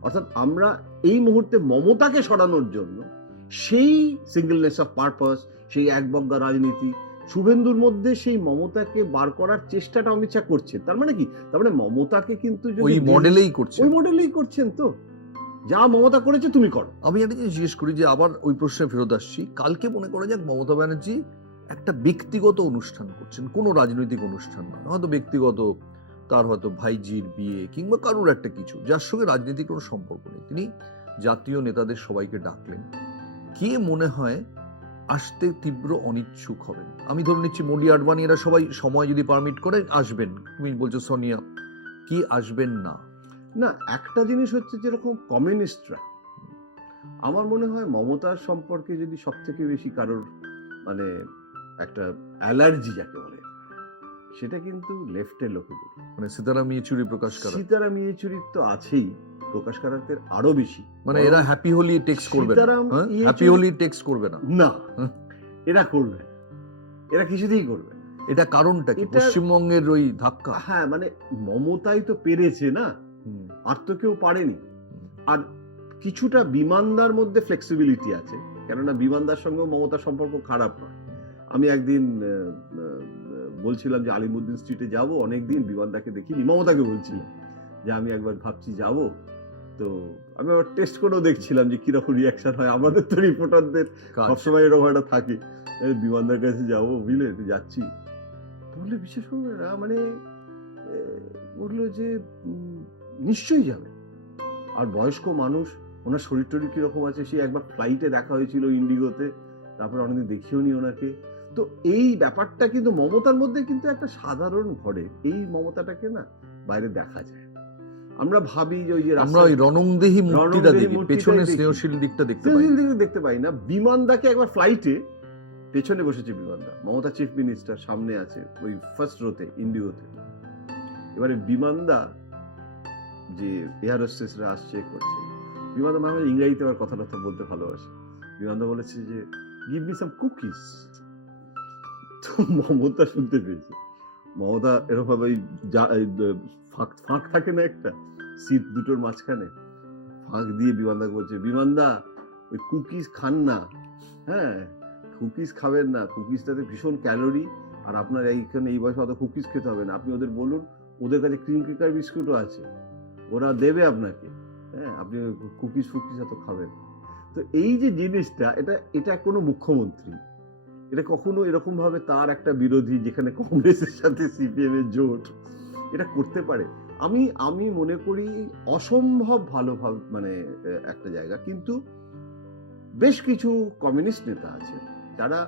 অর্থাৎ আমরা এই মুহূর্তে মমতাকে সরানোর জন্য সেই সিঙ্গেলনেস অফ পারপাস, সেই একবজ্ঞা রাজনীতি, শুভেন্দুর মধ্যে সেই মমতাকে বার করার চেষ্টাটা অমিত শাহ করছেন। তার মানে কি? তার মানে মমতাকে কিন্তু ওই মডেলেই করছে। ওই মডেলেই করছেন তো। যা মমতা করেছে তুমি করো। আমি একটা জিনিস জিজ্ঞেস করি যে আবার ওই প্রশ্নে ফেরত আসছি, কালকে মনে করা যাক মমতা ব্যানার্জি একটা ব্যক্তিগত অনুষ্ঠান করছেন, কোনো রাজনৈতিক অনুষ্ঠান নয়, হয়তো ব্যক্তিগত, তার হয়তো ভাইজির বিয়ে কিংবা কারোর একটা কিছু, যার সঙ্গে রাজনীতির কোনো সম্পর্ক নেই, তিনি জাতীয় নেতাদের সবাইকে ডাকলেন। কে মনে হয় আসতে তীব্র অনিচ্ছুক হবেন? আমি ধরে নিচ্ছি মোদি, আডবাণী এরা সবাই সময় যদি পারমিট করে আসবেন, তুমি বলছো সোনিয়া, কি আসবেন না? না, একটা জিনিস হচ্ছে যেরকম কমিউনিস্টরা, আমার মনে হয় মমতার সম্পর্কে যদি সব থেকে বেশি কারোর মানে একটা অ্যালার্জি যাকে বলে, সেটা কিন্তু লেফটের লোকেদের। মানে সীতারাম ইয়েচুরি, প্রকাশ কারাত, সীতারাম ইয়েচুরির তো আছেই, প্রকাশ কারাতের আরো বেশি। মানে এরা হ্যাপি হোলি টেক্সট করবে না, সীতারাম হ্যাপি ইয়েচুরি- হোলি টেক্সট করবে না। না, হ্যাঁ। এরা করবে না। এরা কিছুতেই করবে না। এটা কারণটা কি? এটা- পশ্চিমবঙ্গের ওই ধাক্কা? হ্যাঁ, মানে মমতাই তো পেরেছে না, হুম, আর তো কেউ পারেনি। হুম। আর কিছুটা বিমানদার মধ্যে ফ্লেক্সিবিলিটি আছে, কেননা বিমানদার সঙ্গেও মমতার সম্পর্ক খারাপ নয়। আমি একদিন বলছিলাম যে আলিমুদ্দিন স্ট্রিটে যাব, অনেকদিন বিমানদাকে দেখিনি, মমতাকে বলছিলাম যে আমি একবার ভাবছি যাব। তো আমি আবার টেস্ট করেও দেখছিলাম যে কিরকম রিয়াকশন হয়। আমাদের তো রিপোর্টারদের কাজ। সবসময় এরকম একটা থাকে, বিমানদার কাছে যাবো, বুঝলে, যাচ্ছি, বললে বিশেষ করে না, মানে বললো যে নিশ্চয়ই যাবে। আর বয়স্ক মানুষ, ওনার শরীর টরীর কিরকম আছে, সে একবার ফ্লাইটে দেখা হয়েছিল ইন্ডিগোতে, তারপরে অনেকদিন দেখিও নি ওনাকে। তো এই ব্যাপারটা কিন্তু মমতার মধ্যে কিন্তু একটা সাধারণ ঘরে, এই মমতাটাকে না বাইরে দেখা যায়। আমরা ভাবি যে ওই যে আমরা ওই রণংদেহী মূর্তিটা রণংদেহী দেখি, মূর্তিটাই পেছনে দেখি। স্নেহশীল দিকটা দেখতে পাই। দেখতে পাই না। বিমানদাকে একবার ফ্লাইটে পেছনে বসেছে বিমানদা, মমতা চিফ মিনিস্টার সামনে আছে ওই ফার্স্ট রোতে ইন্ডিগোতে। এবারে বিমানদা যে এয়ার হোস্টেসরা আসছে করছে, বিমানদা মাঝে মাঝে ইংরেজিতে আবার কথা বলতে ভালোবাসে। বিমানদা বলেছে যে গিভ মি সাম কুকিজ। তো মমতা শুনতে পেয়েছে, মমতা এরকম ভাবে ফাঁক থাকে না একটা সিট দুটোর মাঝখানে, ফাঁক দিয়ে বিমানদাকে বলছে, বিমানদা ওই কুকিজ খান না, হ্যাঁ কুকিজ খাবেন না, কুকিজটাতে ভীষণ ক্যালোরি, আর আপনার এইখানে এই বয়সে অত কুকিজ খেতে হবে না, আপনি ওদের বলুন, ওদের কাছে ক্রিম কেকার বিস্কুটও আছে, ওরা দেবে আপনাকে, হ্যাঁ আপনি কুকিজ ফুকিজ এত খাবেন। তো এই যে জিনিসটা, এটা কোনো মুখ্যমন্ত্রী এটা কখনো এরকম ভাবে তার একটা বিরোধী, যেখানে কংগ্রেসের সাথে সিপিএম এর জোট, এটা করতে পারে? আমি মনে করি অসম্ভব ভালোভাবে, মানে একটা জায়গা। কিন্তু বেশ কিছু কমিউনিস্ট নেতা আছে যারা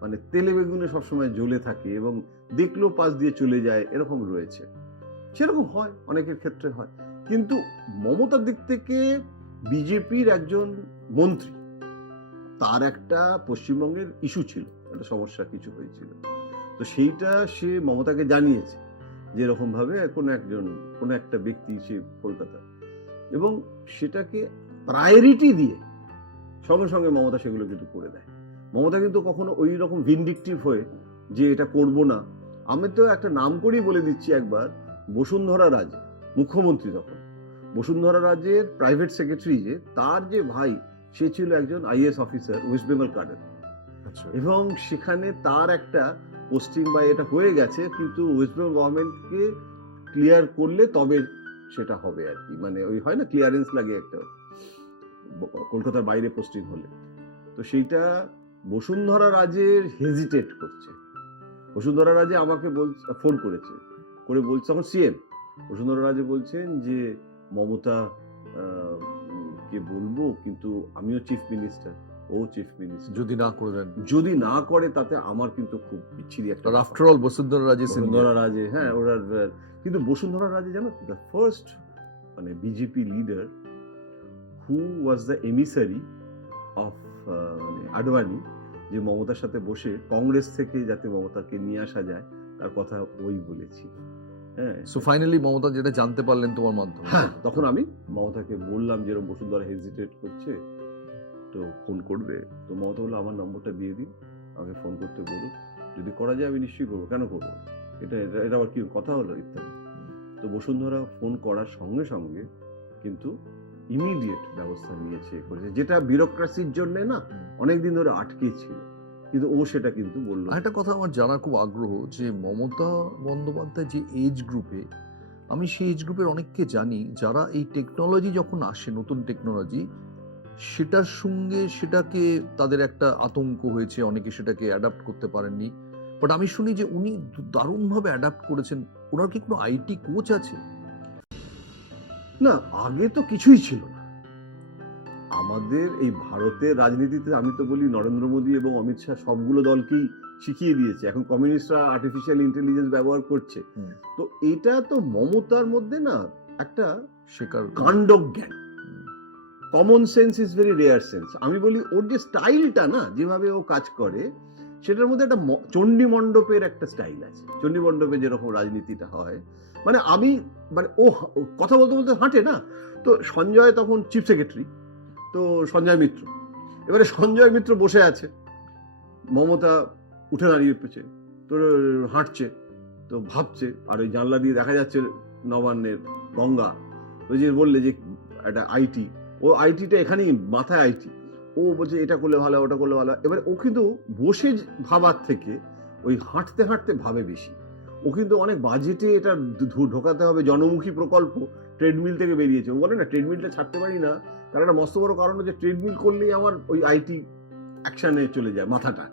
মানে তেলে বেগুনে সবসময় জ্বলে থাকে এবং দেখলেও পাশ দিয়ে চলে যায়, এরকম রয়েছে। সেরকম হয়, অনেকের ক্ষেত্রে হয়। কিন্তু মমতার দিক থেকে বিজেপির একজন মন্ত্রী, তার একটা পশ্চিমবঙ্গের ইস্যু ছিল, একটা সমস্যা কিছু হয়েছিল, তো সেইটা সে মমতাকে জানিয়েছে যে এরকম ভাবে কোনো একটা ব্যক্তি সে কলকাতা, এবং সেটাকে প্রায়োরিটি দিয়ে সঙ্গে সঙ্গে মমতা সেগুলো কিন্তু করে দেয়। মমতা কিন্তু কখনো ওই রকম ভিন্ডিকটিভ হয়ে যে এটা করব না। আমি তো একটা নাম করেই বলে দিচ্ছি, একবার বসুন্ধরা রাজে মুখ্যমন্ত্রী, তখন বসুন্ধরা রাজের প্রাইভেট সেক্রেটারি, যে তার যে ভাই, সে ছিল একজন IAS officer West Bengal cadre, এবং সেখানে তার একটা পোস্টিং বা এটা হয়ে গেছে, কিন্তু ওয়েস্ট বেঙ্গল গভর্নমেন্টকে ক্লিয়ার করলে তবে সেটা হবে আর কি, মানে ওই হয় না ক্লিয়ারেন্স লাগে একটা কলকাতার বাইরে পোস্টিং হলে। তো সেইটা বসুন্ধরা রাজের হেজিটেট করছে। বসুন্ধরা রাজে আমাকে ফোন করেছে, করে বলছে, তখন সিএম বসুন্ধরা রাজে বলছেন যে মমতা কে বলবো, কিন্তু আমিও চিফ মিনিস্টার, ও চিফ মিনিস্টার, যদি না করে তাতে আমার কিন্তু খুব বিচ্ছিরি একটা। আফটার অল বসুন্ধরা রাজে, হ্যাঁ ওরা, কিন্তু বসুন্ধরা রাজে জানো, দ্য ফার্স্ট মানে BJP leader who was the emissary of Advani, যে মমতার সাথে বসে কংগ্রেস থেকে যাতে মমতাকে নিয়ে আসা যায় তার কথা ওই বলেছি। হ্যাঁ, সো ফাইনালি মমতা যেটা জানতে পারলেন তোমার মাধ্যমে, হ্যাঁ তখন আমি মমতাকে বললাম যে এরকম বসুন্ধরা হেজিটেট করছে, তো ফোন করবে। তো মমতা বললো আমার নম্বরটা দিয়ে দিন, আমাকে ফোন করতে বলুন, যদি করা যায় আমি নিশ্চয়ই করবো, কেন করবো। এটা এটা এটা আবার কি কথা হলো ইত্যাদি। তো বসুন্ধরা ফোন করার সঙ্গে সঙ্গে কিন্তু ইমিডিয়েট ব্যবস্থা নিয়েছে, করেছে, যেটা বিউরোক্রেসির জন্য না অনেকদিন ধরে আটকে ছিল, কিন্তু ও সেটা কিন্তু বললো না। আরেকটা কথা আমার জানার খুব আগ্রহ যে মমতা বন্দ্যোপাধ্যায় যে এজ গ্রুপে, আমি সেই এজ গ্রুপের অনেককে জানি যারা এই টেকনোলজি যখন আসে, নতুন টেকনোলজি, সেটার সঙ্গে সেটাকে তাদের একটা আতঙ্ক হয়েছে, অনেকে সেটাকে অ্যাডাপ্ট করতে পারেননি। বাট আমি শুনি যে উনি দারুণভাবে অ্যাডাপ্ট করেছেন। ওনার কি কোনো আইটি কোচ আছে? না, আগে তো কিছুই ছিল না। আমাদের এই ভারতের রাজনীতিতে আমি তো বলি নরেন্দ্র মোদী এবং অমিত শাহ সবগুলো দলকেই শিখিয়ে দিয়েছে। এখন কমিউনিস্টরা আর্টিফিশিয়াল ইন্টেলিজেন্স ব্যবহার করছে। তো এটা তো মমতার মধ্যে না একটা শেখার কাণ্ডজ্ঞান, common sense is very rare sense. আমি বলি ওর যে স্টাইলটা না, যেভাবে ও কাজ করে, সেটার মধ্যে একটা চণ্ডী মণ্ডপের একটা স্টাইল আছে। চণ্ডী মণ্ডপে যেরকম রাজনীতিটা হয়, মানে আমি মানে ও কথা বলতে বলতে হাঁটে না। তো সঞ্জয় তখন চিফ সেক্রেটারি, তো সঞ্জয় মিত্র, এবারে সঞ্জয় মিত্র বসে আছে, মমতা উঠে দাঁড়িয়ে পেছে, তো হাঁটছে, তো ভাবছে, আর ওই জানলা দিয়ে দেখা যাচ্ছে নবান্নের গঙ্গা। ওই যে বললে যে একটা আইটি, ও আইটিটা এখানেই মাথায় আইটি, ও বলছে এটা করলে ভালো, ওটা করলে ভালো। এবার ও কিন্তু বসে ভাবার থেকে ওই হাঁটতে হাঁটতে ভাবে বেশি। ও কিন্তু অনেক বাজেটে এটা ঢোকাতে হবে, জনমুখী প্রকল্প, ট্রেডমিল থেকে বেরিয়েছে। ও বলে না ট্রেডমিলটা ছাড়তে পারি না, তার একটা মস্ত বড় কারণ হচ্ছে ট্রেডমিল করলেই আমার ওই আইটি অ্যাকশনে চলে যায় মাথাটা।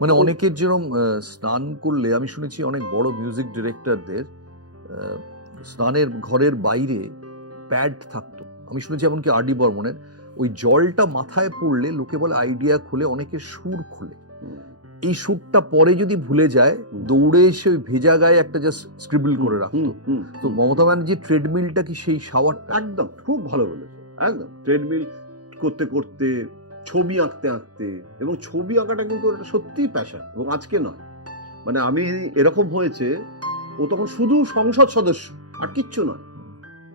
মানে অনেকের যেরকম স্নান করলে, আমি শুনেছি অনেক বড় মিউজিক ডিরেক্টরদের স্নানের ঘরের বাইরে প্যাড থাকতো। আমি শুনেছি এমনকি আর.ডি. বর্মনের, ওই জলটা মাথায় পড়লে লোকে বলে আইডিয়া খুলে, অনেকের সুর খুলে। এই সুরটা পরে যদি ভুলে যায়, দৌড়ে এসে ওই ভেজা গায়ে একটা জাস্ট স্ক্রিবল করে রাখতো। তো মমতা ব্যানার্জি ট্রেডমিলটা কি সেই শাওয়ারটা? একদম খুব ভালো বলেছে, একদম ট্রেডমিল করতে করতে, ছবি আঁকতে আঁকতে, এবং ছবি আঁকাটা কিন্তু একটা সত্যিই প্যাশন, এবং আজকে নয়। মানে আমি এরকম হয়েছে, ও তখন শুধু সংসদ সদস্য, আর কিচ্ছু নয়।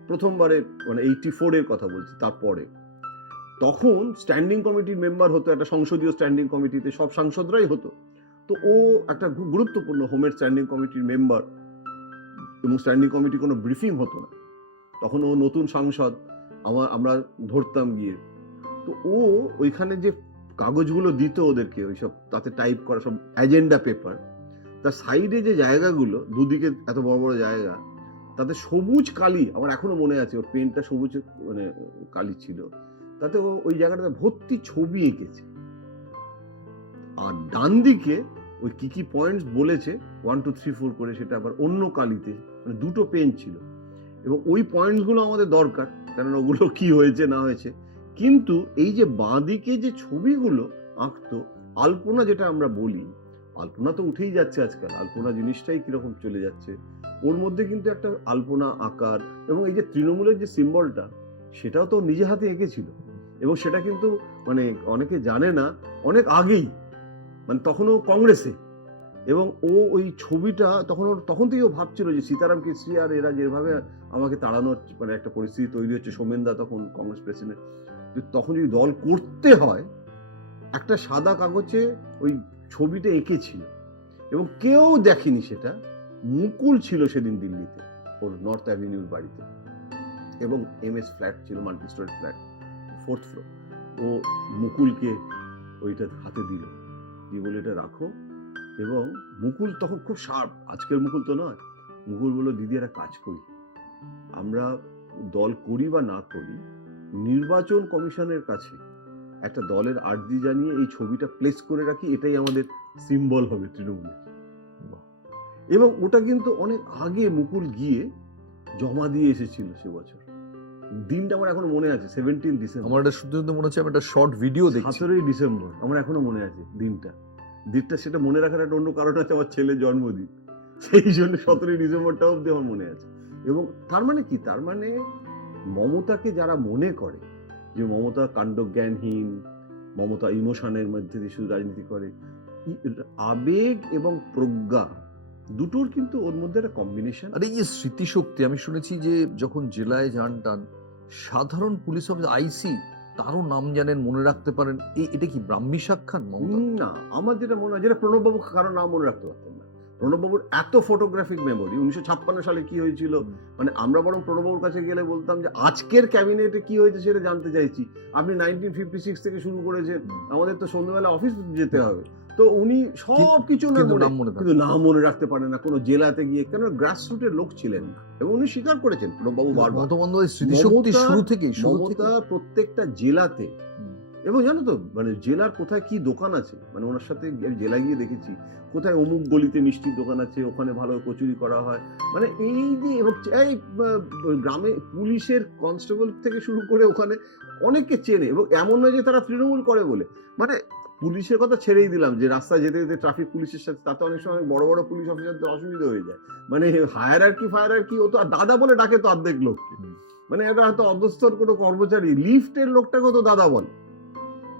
প্রথমবারে মানে 84 এর কথা বলছি, তারপরে তখন স্ট্যান্ডিং কমিটির মেম্বার হতো, একটা সংসদীয় স্ট্যান্ডিং কমিটিতে সব সাংসদরাই হতো। তো ও একটা গুরুত্বপূর্ণ হোমের স্ট্যান্ডিং কমিটির মেম্বার, এবং স্ট্যান্ডিং কমিটি কোনো ব্রিফিং হতো না, তখন ও নতুন সাংসদ, আমরা ধরতাম গিয়ে। তো ও ওইখানে যে কাগজগুলো দিত ওদেরকে, ওইসব তাতে টাইপ করা সব এজেন্ডা পেপার, তার সাইডে যে জায়গাগুলো, দুদিকে এত বড় বড় জায়গা, তাতে সবুজ কালি, আমার এখনো মনে আছে, ওর পেনটা সবুজ মানে কালি ছিল, তাতে ও ওই জায়গাটাতে ভর্তি ছবি এঁকেছে। আর ডান দিকে ওই কি কি পয়েন্টস বলেছে 1 2 3 4 করে, সেটা আবার অন্য কালিতে, মানে দুটো পেন ছিল। এবং ওই পয়েন্টসগুলো আমাদের দরকার, কারণ ওগুলো কি হয়েছে না হয়েছে। কিন্তু এই যে বাঁদিকে যে ছবিগুলো আঁকতো, আলপনা যেটা আমরা বলি, আলপনা তো উঠেই যাচ্ছে আজকাল, আলপনা জিনিসটাই কিরকম চলে যাচ্ছে, ওর মধ্যে কিন্তু একটা আলপনা আকার, এবং এই যে তৃণমূলের যে সিম্বলটা, সেটাও তো নিজে হাতে এঁকেছিল। এবং সেটা কিন্তু মানে অনেকে জানে না, অনেক আগেই, মানে তখনও কংগ্রেসে, এবং ও ওই ছবিটা তখন থেকেই ও ভাবছিল যে সীতারাম কেশরি আর এরা যেভাবে আমাকে তাড়ানোর মানে একটা পরিস্থিতি তৈরি হচ্ছে, সোমেনদা তখন কংগ্রেস প্রেসিডেন্ট, তখন যদি দল করতে হয়, একটা সাদা কাগজে ওই ছবিটা এঁকেছিল, এবং কেউ দেখেনি সেটা। মুকুল ছিল সেদিন দিল্লিতে, ওর নর্থ অ্যাভিনিউর বাড়িতে, এবং MS ফ্ল্যাট ছিল, multi storey flat, 4th floor. ও মুকুলকে ওইটা হাতে দিল, দিয়ে বলে এটা রাখো। এবং মুকুল তখন খুব শার্প, আজকের মুকুল তো নয়। মুকুল বলল, দিদি একটা কাজ করি, আমরা দল করি বা না করি, নির্বাচন কমিশনের কাছে একটা দলের আর্জি জানিয়ে এই ছবিটা প্লেস করে রাখি, এটাই আমাদের সিম্বল হবে তৃণমূলের। এবং ওটা কিন্তু অনেক আগে মুকুল গিয়ে জমা দিয়ে এসেছিল সে বছর। দিনটা আমার এখনো মনে আছে, 17 ডিসেম্বর। আমার এটা শুনতে শুনতে মনে হচ্ছে আমি একটা শর্ট ভিডিও দেখছি। 17 ডিসেম্বর আমার এখনো মনে আছে দিনটা। সেটা মনে রাখার একটা অন্য কারণ আছে, আমার ছেলের জন্মদিন, সেই জন্য 17 ডিসেম্বরটা অব্দি আমার মনে আছে। এবং তার মানে কি, তার মানে মমতাকে যারা মনে করে যে মমতা কাণ্ডজ্ঞানহীন, মমতা ইমোশনের মধ্যে দিয়ে শুধু রাজনীতি করে, আবেগ এবং প্রজ্ঞা দুটোর কিন্তু ওর মধ্যে একটা কম্বিনেশন। আর এই যে স্মৃতিশক্তি, আমি শুনেছি যে যখন জেলায় যান টান, সাধারণ পুলিশ অফিসার আইসি তারও নাম জানেন, মনে রাখতে পারেন। এটা কি ব্রাহ্মী সাক্ষাৎ মমতা? না, আমার যেটা মনে হয়, যেটা প্রণববাবু কারো নাম মনে রাখতে পারতেন না, প্রণববাবুর এত ফটোগ্রাফিক মেমোরি, 1956 সালে কি হয়েছিল, মানে আমরা বরং প্রণববাবুর কাছে গেলে বলতাম যে আজকের ক্যাবিনেটে কি হয়েছে সেটা জানতে চাইছি, আপনি 1956 থেকে শুরু করেছেন, আমাদের তো সন্ধ্যেবেলা অফিস যেতে হবে, তো উনি সব কিছু কিন্তু নাম মনে থাকে কিন্তু নাম মনে রাখতে পারেন না, কোনো জেলাতে গিয়ে, কেন গ্রাসরুটের লোক ছিলেন না, এবং উনি স্বীকার করেছেন প্রণববাবু বারবার। মমতা বন্দ্যোপাধ্যায়ের স্মৃতিশক্তি শুরু থেকেই মমতা প্রত্যেকটা জেলাতে, এবং জানো তো মানে জেলার কোথায় কি দোকান আছে, মানে ওনার সাথে জেলা গিয়ে দেখেছি কোথায় অমুক গলিতে মিষ্টির দোকান আছে, ওখানে ভালো কচুরি করা হয়, মানে এই যে, এবং এই গ্রামে পুলিশের কনস্টেবল থেকে শুরু করে ওখানে অনেককে চেনে, এবং এমন নয় যে তারা তৃণমূল করে বলে, মানে পুলিশের কথা ছেড়েই দিলাম, যে রাস্তায় যেতে যেতে ট্রাফিক পুলিশের সাথে তাতে অনেক সময় বড় বড় পুলিশ অফিসারদের অসুবিধা হয়ে যায়, মানে হায়ারার্কি ফায়ারার্কি, ও তো আর দাদা বলে ডাকে তো অর্ধেক লোককে, মানে এটা হয়তো অধস্তর কোনো কর্মচারী, লিফটের লোকটাকেও তো দাদা বলে।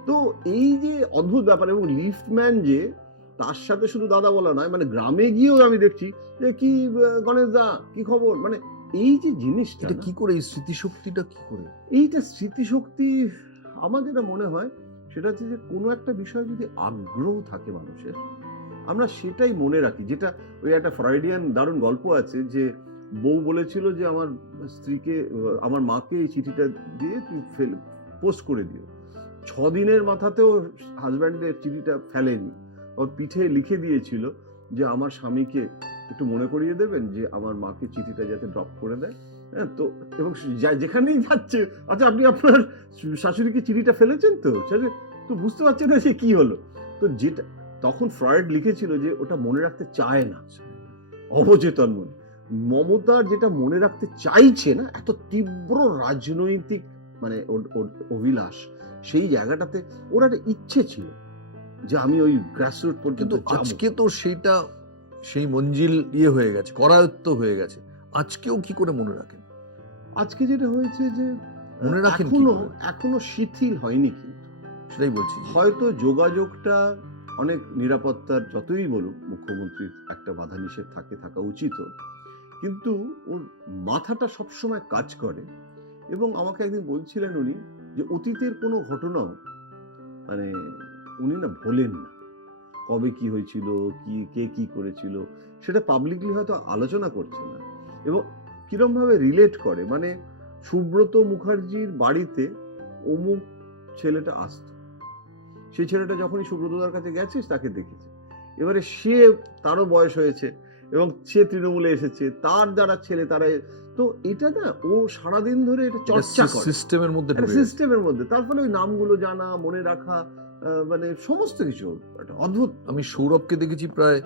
তো এই যে অদ্ভুত ব্যাপার, এবং লিফটম্যান যে তার সাথে শুধু দাদা বলা নয়, মানে গ্রামে গিয়েও আমি দেখছি যে কি গণেশ দা কি খবর, মানে এই যে জিনিসটা এটা না, কি করে এই স্মৃতিশক্তিটা কি করে? এইটা স্মৃতিশক্তি আমার যেটা মনে হয় সেটা হচ্ছে যে কোনো একটা বিষয়ে যদি আগ্রহ থাকে মানুষের, আমরা সেটাই মনে রাখি, যেটা ওই একটা ফ্রয়েডিয়ান দারুণ গল্প আছে যে বউ বলেছিল যে আমার স্ত্রীকে, আমার মাকে এই চিঠিটা দিয়ে তুই পোস্ট করে দিও, 6 দিনের মাথাতেও হাজব্যান্ডের চিঠিটা ফেলেনি, ওর পিঠে লিখে দিয়েছিল যে আমার স্বামীকে একটু মনে করিয়ে দেবেন যে আমার মাকে চিঠিটা যাতে ড্রপ করে দেয়, হ্যাঁ, তো এবং যেখানেই যাচ্ছে, আচ্ছা আপনি আপনার শাশুড়িকে চিঠিটা ফেলেছেন তো, তো বুঝতে পারছেন না যে কি হলো, তো যেটা তখন ফ্রয়েড লিখেছিল যে ওটা মনে রাখতে চায় না, অবচেতন মনে, মমতার যেটা মনে রাখতে চাইছে না, এত তীব্র রাজনৈতিক মানে অভিলাষ, সেই জায়গাটাতে ওর একটা ইচ্ছে ছিল যে আমি ওই গ্রাসরুট পর্যন্ত কিন্তু যাবো। আজকে তো সেইটা সেই মঞ্জিল হয়ে গেছে, করায়ত্ত হয়ে গেছে, আজকেও কি করে মনে রাখেন? আজকে যেটা হয়েছে যে মনে রাখেন কি এখনো করে? এখনো শিথিল হয়নি, কিন্তু সেটাই বলছি যে হয়তো যোগাযোগটা অনেক, নিরাপত্তার যতই বলুক মুখ্যমন্ত্রীর একটা বাধা নিষেধ থাকা উচিত, কিন্তু ওর মাথাটা সবসময় কাজ করে, এবং আমাকে একদিন বলছিলেন উনি যে অতীতের কোনো ঘটনাও মানে উনি না ভোলেন না, কবে কি হয়েছিল, কি কে কি করেছিল, সেটা পাবলিকলি হয়তো আলোচনা করছে না, এবং কিরম ভাবে রিলেট করে, মানে সুব্রত মুখার্জির বাড়িতে অমুক ছেলেটা আসতো, সেই ছেলেটা যখনই সুব্রতদার কাছে গেছিস তাকে দেখেছে, এবারে সে তারও বয়স হয়েছে এবং সে তৃণমূলে এসেছে, তার যারা ছেলে তারা, তো এটা না ও সারাদিন ধরে এটা চর্চা করে সিস্টেমের মধ্যে ঢুকে গেছে। সিস্টেমের মধ্যে, তার ফলে ওই নামগুলো জানা, মনে রাখা, মানে সমস্ত কিছু একটা অদ্ভুত। আমি সৌরভকে দেখেছি প্রায়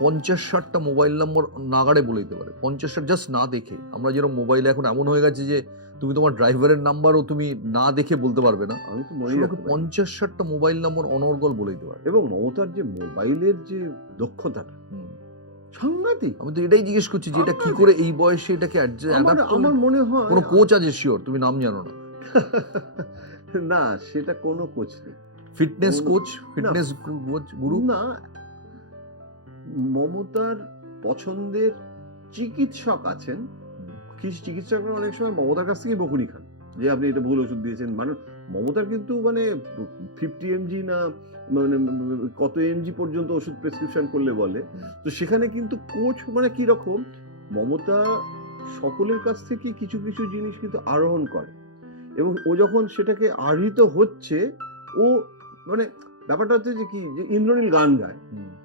50-60টা মোবাইল নম্বর নাগাড়ে বলে দিতে পারে, 50টা জাস্ট না দেখে। আমরা যেরকম মোবাইলে এখন এমন হয়ে গেছে যে তুমি তোমার ড্রাইভারের নাম্বারও তুমি না দেখে বলতে পারবে না, আমি তো মনে সৌরভকে 50-60টা মোবাইল নম্বর অনর্গল বলে দিতে পারে। এবং মমতার যে মোবাইলের যে দক্ষতাটা সাংঘাতিক। আমি তো এটাই জিজ্ঞেস করছি যে এটা কি সাংঘাতিক। করে এই বয়সে এটাকে আমার মনে হয় কোনো কোচ আছে শিওর, তুমি নাম জানো না? না, সেটা কোনো কোচ নেই, ফিটনেস কোচ, না। ফিটনেস গুরু না, মমতার পছন্দের চিকিৎসক আছেন, কিছু চিকিৎসকরা অনেক সময় মমতার কাছ থেকেই বকুনি খান যে আপনি এটা ভুল ওষুধ দিয়েছেন, মানে মমতার কিন্তু মানে 50 mg না মানে কত এমজি পর্যন্ত ওষুধ প্রেসক্রিপশন করলে বলে, তো সেখানে কিন্তু কোচ মানে কি রকম, মমতা সকলের কাছ থেকে কিছু কিছু জিনিস কিন্তু আরোহণ করে, এবং ও যখন সেটাকে আহৃত হচ্ছে, ও মানে ব্যাপারটা হচ্ছে যে কি, যে ইন্দ্রনীল গান গায়,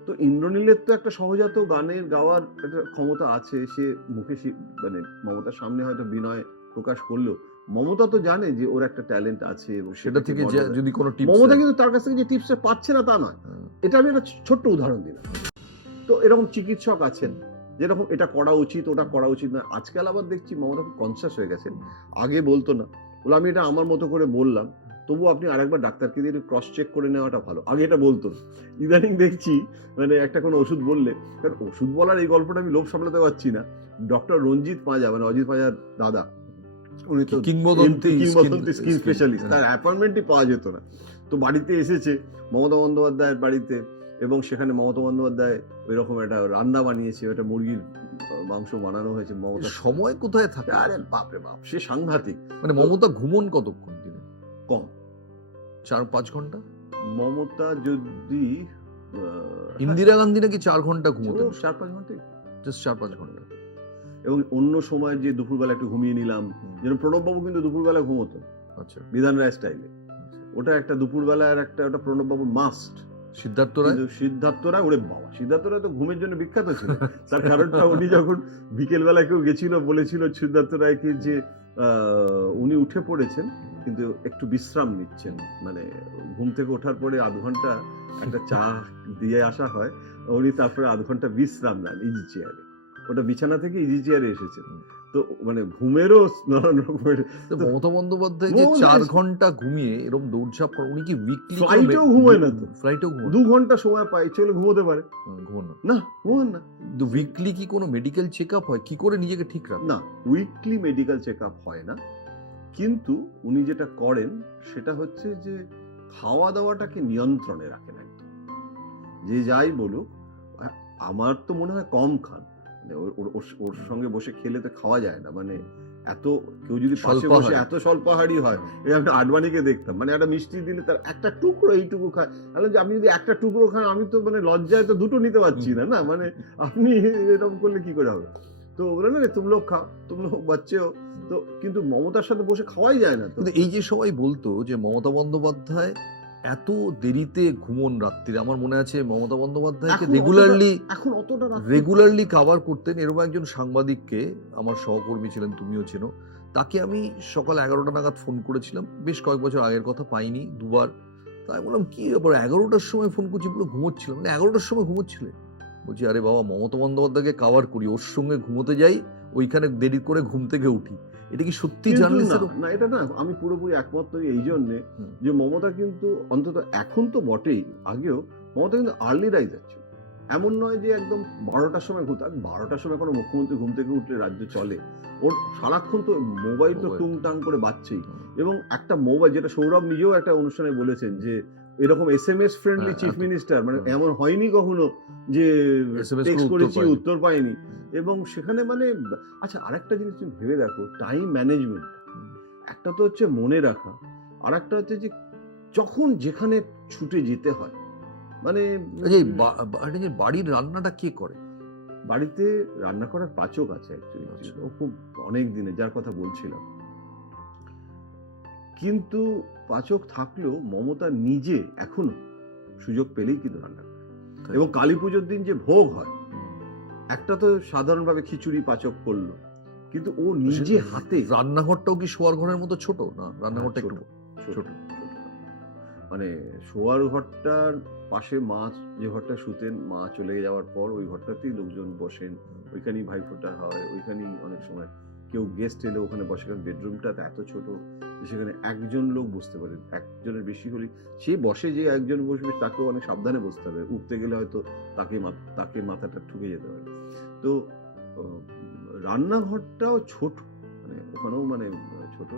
তো ইন্দ্রনীলের তো একটা সহজাত গানের গাওয়ার একটা ক্ষমতা আছে, সে মুখে মানে মমতার সামনে হয়তো বিনয় প্রকাশ করলেও মমতা তো জানে যে ওর একটা ট্যালেন্ট আছে, এবং সেটা থেকে যদি কোনো টিপস মমতা কিন্তু তার কাছ থেকে যে টিপসটা পাচ্ছে না তা নয়, এটা আমি একটা ছোট্ট উদাহরণ দিলাম। তো এরকম চিকিৎসক আছেন যেরকম এটা করা উচিত ওটা করা উচিত না, আজকাল আবার দেখছি মমতা খুব কনসিয়াস হয়ে গেছেন, আগে বলতো না, বলে আমি এটা আমার মতো করে বললাম, তবু আপনি আরেকবার ডাক্তারকে দিয়ে ক্রস চেক করে নেওয়াটা ভালো, আগে এটা বলতো না, ইদানিং দেখছি মানে একটা কোনো ওষুধ বললে, কারণ ওষুধ বলার এই গল্পটা আমি লোভ সামলাতে পারছি না, ডক্টর রঞ্জিত পাঁজা মানে অজিত পাঁজার দাদা, উনি তো কিংবদন্তি স্কিন স্পেশালিস্ট, তার অ্যাপয়েন্টমেন্টই পাওয়া যেত না, তো বাড়িতে এসেছে মমতা বন্দ্যোপাধ্যায়ের বাড়িতে, এবং সেখানে মমতা বন্দ্যোপাধ্যায় ওই রকম একটা রান্না বানিয়েছে, একটা মুরগির মাংস বানানো হয়েছে, মমতা সময় কোথায় থাকে? আরে বাপরে বাপ, সে সাংঘাতিক, মানে মমতা ঘুমন কতক্ষণ দিনে? কম, 4-5 ঘন্টা। মমতা যদি ইন্দিরা গান্ধী নাকি 4 ঘন্টা ঘুমোতেন, 4-5 ঘন্টাই। জাস্ট 4-5 ঘন্টা। এবং অন্য সময় যে দুপুরবেলা একটু ঘুমিয়ে নিলাম, যেন প্রণববাবু কিন্তু দুপুরবেলা ঘুমোতো আচ্ছা, বিধান রায় স্টাইলে। ওটা একটা দুপুরবেলার একটা, ওটা প্রণববাবুর মাস্ট। সিদ্ধার্থ রায়? কিন্তু সিদ্ধার্থ রায়, ওরে বাবা, সিদ্ধার্থ রায় তো ঘুমের জন্য বিখ্যাত ছিল। তার কারণটা, উনি যখন বিকেলবেলা কেউ গেছিল, বলেছিল সিদ্ধার্থ রায়কে যে উনি উঠে পড়েছেন কিন্তু একটু বিশ্রাম নিচ্ছেন, মানে ঘুম থেকে ওঠার পরে 0.5 ঘন্টা একটা চা দিয়ে আসা হয়, উনি তারপরে 0.5 ঘন্টা বিশ্রাম নেন ইজি চেয়ারে। ওটা বিছানা থেকে ইজি চেয়ারে এসেছেন। তো মানে ঘুমেরও নানান রকমের। তো মমতা বন্দ্যোপাধ্যায় যে মমতা 4 ঘন্টা ঘুমিয়ে এরকম দৌড়ঝাঁপ করে, উনি কি উইকলি ফ্লাইটেও ঘুমোয় না তো। ফ্লাইটেও ঘুমোন 2 ঘন্টা সময় পায়, ইচ্ছে হলে ঘুমোতে পারে। ঘুমোন না? না, ঘুমান না। কিন্তু উইকলি কি কোনো মেডিকেল চেকআপ হয়? কি করে নিজেকে ঠিক রাখেন? না, উইকলি মেডিকেল চেকআপ হয় না। কিন্তু উনি যেটা করেন সেটা হচ্ছে যে খাওয়া দাওয়াটাকে নিয়ন্ত্রণে রাখেন একদম। যে যাই বলুক, আমার তো মনে হয় কম খান। মানে ওর সঙ্গে বসে খেলে তো খাওয়া যায় না। মানে এত, কেউ যদি পাশে বসে স্বল্পাহারী। এত স্বল্পাহারী হয়, এই আমি আডবাণীকে দেখতাম, মানে একটা মিষ্টি দিলে তার একটা টুকরো এইটুকু খায়। তাহলে যে আপনি যদি একটা টুকরো খান, আমি তো মানে লজ্জায় তো দুটো নিতে পারছি না, না মানে আপনি এরকম করলে কি করে হবে? তো বলে না, তুম লোগ খাও, তুম লোগ বাচ্চে হো। তো কিন্তু মমতার সাথে বসে খাওয়াই যায় না তো। কিন্তু এই যে সবাই বলতো যে মমতা বন্দ্যোপাধ্যায় এত দেরিতে ঘুমোন রাত্রিরে, আমার মনে আছে মমতা বন্দ্যোপাধ্যায়কে এখন অতটা রেগুলারলি কভার করতেন এরকম একজন সাংবাদিককে, আমার সহকর্মী ছিলেন, তুমিও চেনো, তাকে আমি সকাল 11টা নাগাদ ফোন করেছিলাম, বেশ কয়েক বছর আগের কথা, পাইনি, দুবার। তাই বললাম কি ব্যাপার, 11টার সময় ফোন করছি, পুরো ঘুমোচ্ছিলাম, মানে 11টার সময় ঘুমোচ্ছিলে? বলছি আরে বাবা, মমতা বন্দ্যোপাধ্যায়কে কভার করি, ওর সঙ্গে ঘুমোতে যাই, ওইখানে দেরি করে ঘুম থেকে উঠি। এটা কি সত্যি কিন্তু জার্নালিস্টের? না, এটা না, আমি পুরোপুরি একমত নই এই জন্যে যে মমতা কিন্তু অন্তত এখন তো বটেই, আগেও মমতা কিন্তু আর্লি রাইজার ছিল। এমন নয় যে একদম 12টার সময় ঘুমতো। 12টার সময় কোনো মুখ্যমন্ত্রী ঘুম থেকে উঠলে রাজ্য চলে? ওর সারাক্ষণ তো মোবাইল তো টুংটাং করে বাজছেই। এবং একটা মোবাইল, যেটা সৌরভ নিজেও একটা অনুষ্ঠানে বলেছেন যে এরকম SMS ফ্রেন্ডলি চিফ মিনিস্টার মানে এমন হয়নি কখনো যে SMS করে টেক্সট উত্তর করেছি পাইনি। উত্তর পাইনি। এবং সেখানে মানে আচ্ছা, আরেকটা জিনিস তুমি ভেবে দেখো, টাইম ম্যানেজমেন্ট। একটা তো হচ্ছে মনে রাখা, আর একটা হচ্ছে যে যখন যেখানে ছুটে যেতে হয়, মানে আচ্ছা, এই বাড়ির রান্নাটা কে করে? বাড়িতে রান্না করার পাচক আছে অ্যাকচুয়ালি। আচ্ছা। ও খুব অনেক দিনে, যার কথা বলছিলাম। কিন্তু পাচক থাকলেও মমতা নিজে এখনো সুযোগ পেলেই কিন্তু রান্না করে। তাই। এবং কালী পুজোর দিন যে ভোগ হয়, একটা তো সাধারণভাবে খিচুড়ি পাচক করলো, কিন্তু ও নিজে হাতে রান্নাঘরটাও কি শোয়ার ঘরের মতো ছোট? না, রান্নাঘরটা একটু ছোট ছোট। মানে শোয়ার ঘরটার পাশে মা, যে ঘরটা শুতেন, মা চলে যাওয়ার পর ওই ঘরটাতেই লোকজন বসেন, ওইখানেই ভাইফোঁটা হয়, ওইখানেই অনেক সময় কেউ গেস্ট এলে ওখানে বসে। কারণ বেডরুমটা এত ছোট যে সেখানে একজন লোক বসতে পারে, একজনের বেশি হলে সে বসে, যে একজন বসবে তাকেও অনেক সাবধানে বসতে হবে, উঠতে গেলে হয়তো তাকে মাথাটা ঠুকে যেতে পারে। তো রান্নাঘরটাও ছোট, মানে ওখানেও মানে ছোট,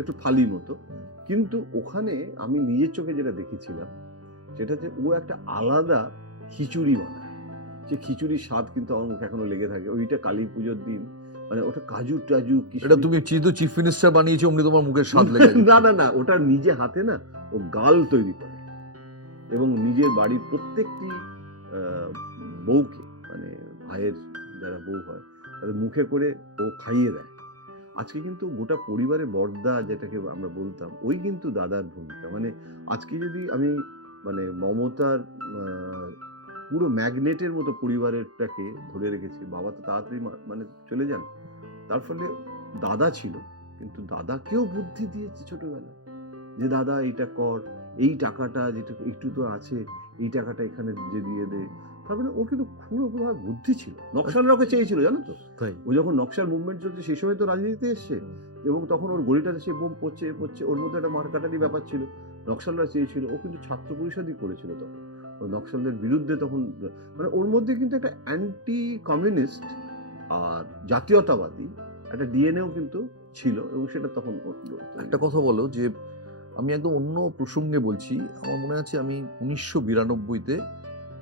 একটু ফালি মতো। কিন্তু ওখানে আমি নিজের চোখে যেটা দেখেছিলাম সেটা হচ্ছে ও একটা আলাদা খিচুড়ি বানায়। যে খিচুড়ির স্বাদ কিন্তু আমার মুখে এখনো লেগে থাকে। ওইটা কালী পুজোর দিন, মানে ওটা কাজু টাজু এটা তুমি চিফ মিনিস্টার বানিয়েছো, অমনি তোমার মুখে স্বাদ লেগে গেছে। না, ওটা নিজে হাতে না ও গাল তৈরি করে এবং নিজের বাড়ির প্রত্যেকটি বউকে, মানে ভাইয়ের যারা বউ হয় তাদের মুখে করে ও খাইয়ে দেয়। আজকে কিন্তু গোটা পরিবারের বড়দা যেটাকে আমরা বলতাম, ওই কিন্তু দাদার ভূমিকা। মানে আজকে যদি আমি মানে মমতার পুরো ম্যাগনেটের মতো পরিবারেরটাকে ধরে রেখেছি, বাবা তো তাড়াতাড়ি মানে চলে যান, তার ফলে দাদা ছিল, কিন্তু দাদাকেও বুদ্ধি দিয়েছে ছোটবেলায় যে দাদা এইটা কর, এই টাকাটা যেটা একটু তো আছে, এই টাকাটা এখানে যে দিয়ে দে। তার মানে ওর কিন্তু পুরোপুরি বুদ্ধি ছিল। নকশালরা ওকে চেয়েছিল, জানো তো? তাই। ও যখন নকশাল মুভমেন্ট চলছে সেই সময় তো রাজনীতিতে এসছে, এবং তখন ওর গলিটাতে সে বোম পড়ছে, ওর মধ্যে একটা মারকাটারি ব্যাপার ছিল। নকশালরা চেয়েছিল, ও কিন্তু ছাত্র পরিষদই করেছিল তখন। ও নকশালদের বিরুদ্ধে তখন, মানে ওর মধ্যে কিন্তু একটা অ্যান্টি কমিউনিস্ট আর জাতীয়তাবাদী একটা ডিএনএও কিন্তু ছিল, এবং সেটা তখন একটা কথা বলো, যে আমি একদম অন্য প্রসঙ্গে বলছি, আমার মনে আছে আমি 1992-তে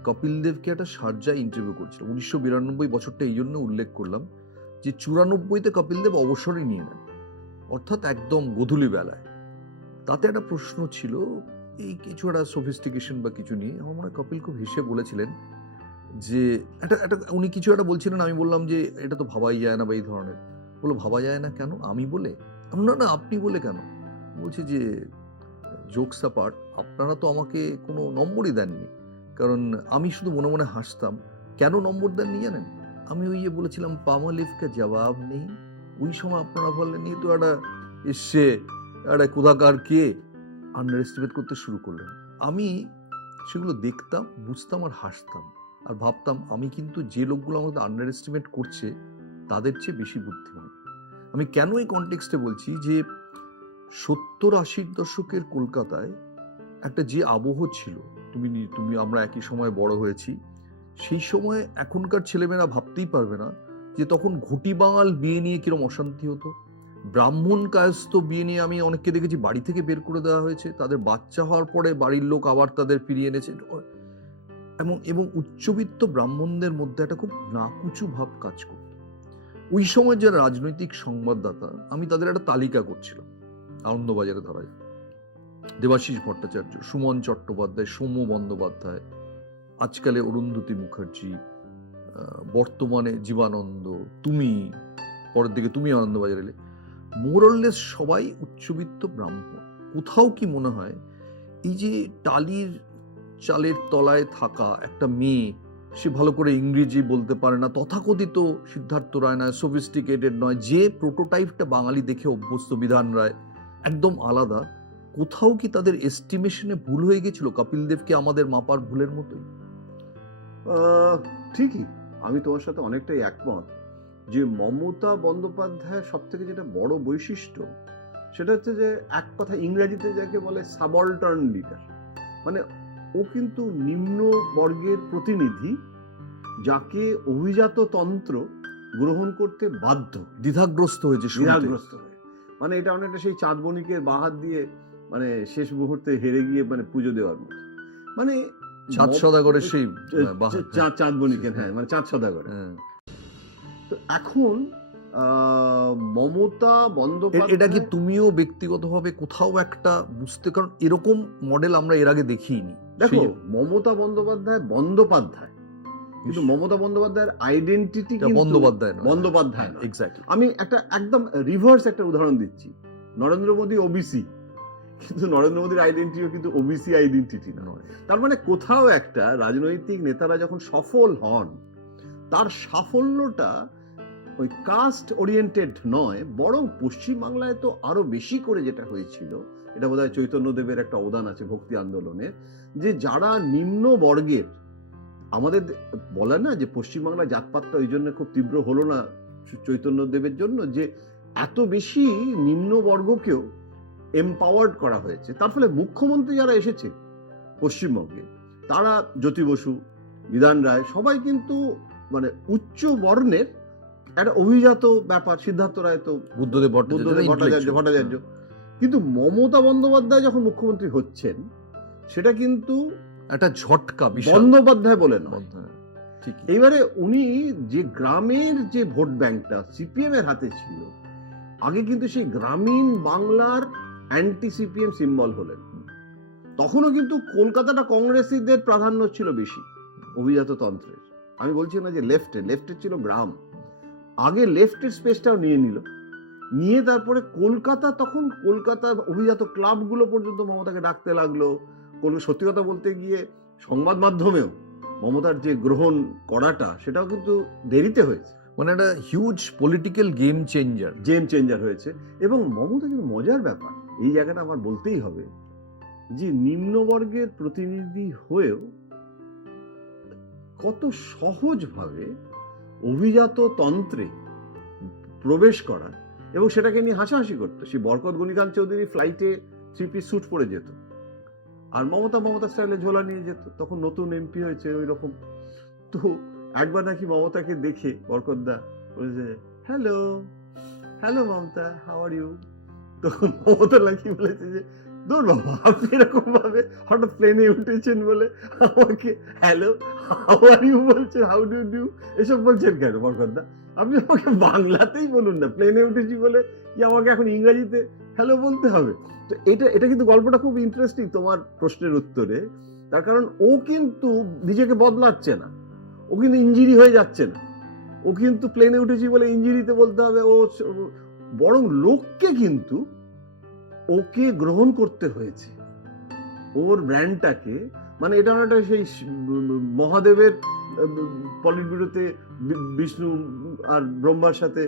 কপিল দেবকে একটা শারজায় ইন্টারভিউ করছিলাম। 1992 বছরটা এই জন্য উল্লেখ করলাম যে 94-তে কপিল দেব অবসরই নিয়ে নেন, অর্থাৎ একদম গোধূলি বেলায়। তাতে একটা প্রশ্ন ছিল, এই কিছু একটা সফিস্টিকেশন বা কিছু নিয়ে আমার মনে হয় কপিল খুব হেসে বলেছিলেন যে একটা উনি কিছু একটা বলছিলেন, আমি বললাম যে এটা তো ভাবাই যায় না বা এই ধরনের। বললো ভাবা যায় না কেন? আমি বলে? আমি বললাম, না আপনি বলে কেন? বলছে যে জোকস অ্যাপার্ট, আপনারা তো আমাকে কোনো নম্বরই দেননি। কারণ আমি শুধু মনে মনে হাসতাম। কেন নম্বর দেননি জানেন? আমি ওই যে বলেছিলাম পামালিভ কা জবাব নেই। ওই সময় আপনারা বললেন এই তো একটা এসছে, একটা কোথাকার কে, আন্ডার এস্টিমেট করতে শুরু করলেন। আমি সেগুলো দেখতাম, বুঝতাম আর হাসতাম। আর ভাবতাম আমি কিন্তু যে লোকগুলো আমাকে আন্ডার এস্টিমেট করছে তাদের চেয়ে বেশি বুদ্ধিমান। আমি কেন এই কনটেক্সটে বলছি যে 70-80 দশকের কলকাতায় একটা যে আবহ ছিল, তুমি আমরা একই সময় বড় হয়েছি, সেই সময় এখনকার ছেলেমেয়েরা ভাবতেই পারবে না যে তখন ঘটি বাঙাল বিয়ে নিয়ে কিরম অশান্তি হতো। ব্রাহ্মণ কায়স্থ বিয়ে নিয়ে আমি অনেককে দেখেছি বাড়ি থেকে বের করে দেওয়া হয়েছে, তাদের বাচ্চা হওয়ার পরে বাড়ির লোক আবার তাদের ফিরিয়ে এনেছে। এবং উচ্চবিত্ত ব্রাহ্মণদের মধ্যে একটা খুব নাকুচু ভাব কাজ করত। ওই সময় যারা রাজনৈতিক সংবাদদাতা, আমি তাদের একটা তালিকা করছিলাম, আনন্দবাজারে ধরা যায় দেবাশিস ভট্টাচার্য, সুমন চট্টোপাধ্যায়, সৌম্য বন্দ্যোপাধ্যায়, আজকালে অরুন্ধতী মুখার্জি, বর্তমানে জীবানন্দ, তুমি, পরের দিকে তুমি আনন্দবাজার এলে, মোরললেস সবাই উচ্চবিত্ত ব্রাহ্মণ। কোথাও কি মনে হয় এই যে টালির চালের তলায় থাকা একটা মেয়ে, সে ভালো করে ইংরেজি বলতে পারে না, তথাকথিত সিদ্ধার্থ রায় নয়, সফিস্টিকেটেড নয়, যে প্রোটোটাইপটা বাঙালি দেখে অভ্যস্ত, বিধান রায়, একদম আলাদা, কোথাও কি তাদের এস্টিমেশনে ভুল হয়ে গেছিল কপিল দেবকে আমাদের মাপার ভুলের মতোই? ঠিকই, আমি তোমার সাথে অনেকটাই একমত যে মমতা বন্দ্যোপাধ্যায়ের সব থেকে যেটা বড় বৈশিষ্ট্য সেটা হচ্ছে যে এক কথা ইংরেজিতে যাকে বলে সাবঅল্টার্ন লিডার। মানে ও কিন্তু নিম্ন বর্গের প্রতিনিধি যাকে অভিজাত তন্ত্র গ্রহণ করতে বাধ্য, দ্বিধাগ্রস্ত হয়েছে, দ্বিধাগ্রস্ত হয়ে। মানে এটা অনেকটা সেই চাঁদ বণিকের বাহাত দিয়ে মানে শেষ মুহূর্তে হেরে গিয়ে মানে পুজো দেওয়ার মতো। মানে চাঁদ সদাগরের সেই চাঁদ বণিকের, হ্যাঁ, মানে চাঁদ সদাগর। তো এখন মমতা বন্দ্যোপাধ্যায়, এটা কি তুমিও ব্যক্তিগতভাবে কোথাও একটা বুঝতে, কারণ এরকম মডেল আমরা এর আগে দেখিনি। দেখো মমতা বন্দ্যোপাধ্যায় কিন্তু মমতা বন্দ্যোপাধ্যায়ের আইডেন্টিটি বন্দ্যোপাধ্যায় না। এক্স্যাক্টলি। আমি একটা একদম রিভার্স একটা উদাহরণ দিচ্ছি। নরেন্দ্র মোদী ওবিসি, কিন্তু নরেন্দ্র মোদীর আইডেন্টিটিও কিন্তু ওবিসি আইডেন্টিটি নয়। তার মানে কোথাও একটা রাজনৈতিক নেতারা যখন সফল হন, তার সাফল্যটা ওই কাস্ট ওরিয়েন্টেড নয়, বরং পশ্চিমবাংলায় তো আরো বেশি করে যেটা হয়েছিল, এটা বোধহয় চৈতন্যদেবের একটা অবদান আছে ভক্তি আন্দোলনের, যে যারা নিম্ন বর্গের, আমাদের বলে না যে পশ্চিমবাংলায় জাতপাতটা ওই জন্য খুব তীব্র হলো না চৈতন্যদেবের জন্য, যে এত বেশি নিম্ন বর্গকেও এমপাওয়ার্ড করা হয়েছে। তার ফলে মুখ্যমন্ত্রী যারা এসেছে পশ্চিমবঙ্গে, তারা জ্যোতি বসু, বিধান রায়, সবাই কিন্তু মানে উচ্চ বর্ণের একটা অভিজাত ব্যাপার। সিদ্ধার্থ রায় তো বুদ্ধদেব ভট্টাচার্য। কিন্তু মমতা বন্দ্যোপাধ্যায় যখন মুখ্যমন্ত্রী হচ্ছেন, সেটা কিন্তু একটা ঝটকা, বন্দ্যোপাধ্যায় বলে নয়। এইবারে উনি যে গ্রামের যে ভোট ব্যাংকটা সিপিএম এর হাতে ছিল, আগে কিন্তু সেই গ্রামীণ বাংলার অ্যান্টি সিপিএম সিম্বল হলেন। তখনও কিন্তু কলকাতাটা কংগ্রেসীদের প্রাধান্য ছিল বেশি অভিজাত তন্ত্রের। আমি বলছি না যে লেফটের ছিল গ্রাম, আগে লেফটের স্পেসটাও নিয়ে তারপরে কলকাতা অভিজাত ক্লাবগুলো পর্যন্ত মমতাকে ডাকতে লাগলো। সত্যি কথা বলতে গিয়ে সংবাদ মাধ্যমেও মমতার যে গ্রহণ করাটা, সেটাও কিন্তু দেরিতে হয়েছে। মানে একটা হিউজ পলিটিক্যাল গেম চেঞ্জার হয়েছে। এবং মমতা কিন্তু মজার ব্যাপার, এই জায়গাটা আমার বলতেই হবে, যে নিম্নবর্গের প্রতিনিধি হয়েও কত সহজভাবে অভিজাত তন্ত্রে প্রবেশ করা, এবং সেটাকে নিয়ে হাসাহাসি করতো। সেই বরকত গনিখান চৌধুরী ফ্লাইটে 3-piece স্যুট পরে যেত, আর মমতা স্টাইলে ঝোলা নিয়ে যেত। তখন নতুন এমপি হয়েছে ওই রকম। তো একবার নাকি মমতাকে দেখে বরকতদা বলেছে, hello Mamata, how are you? তখন মমতা নাকি বলেছে যে, দূর বাবা, আপনি এরকম ভাবে হঠাৎ প্লেনে উঠেছেন বলে আমাকে হ্যালো হাউ আর ইউ বলছেন, হাউ ডু ইউ এসব বলছেন কেন বরকতদা? আপনি আমাকে বাংলাতেই বলুন না, প্লেনে উঠেছি বলে কি আমাকে এখন ইংরেজিতে হ্যালো বলতে হবে। তো এটা এটা কিন্তু গল্পটা খুব ইন্টারেস্টিং তোমার প্রশ্নের উত্তরে। তার কারণ ও কিন্তু নিজেকে বদলাচ্ছে না, ও কিন্তু ইঞ্জিরি হয়ে যাচ্ছে না, ও কিন্তু প্লেনে উঠেছি বলে ইঞ্জিরিতে বলতে হবে, বরং লোককে কিন্তু ওকে গ্রহণ করতে হয়েছে, ওর ব্র্যান্ডটাকে। মানে এটা অনেকটা সেই মহাদেবের পলিট ব্যুরোতে বিষ্ণু আর ব্রহ্মার সাথে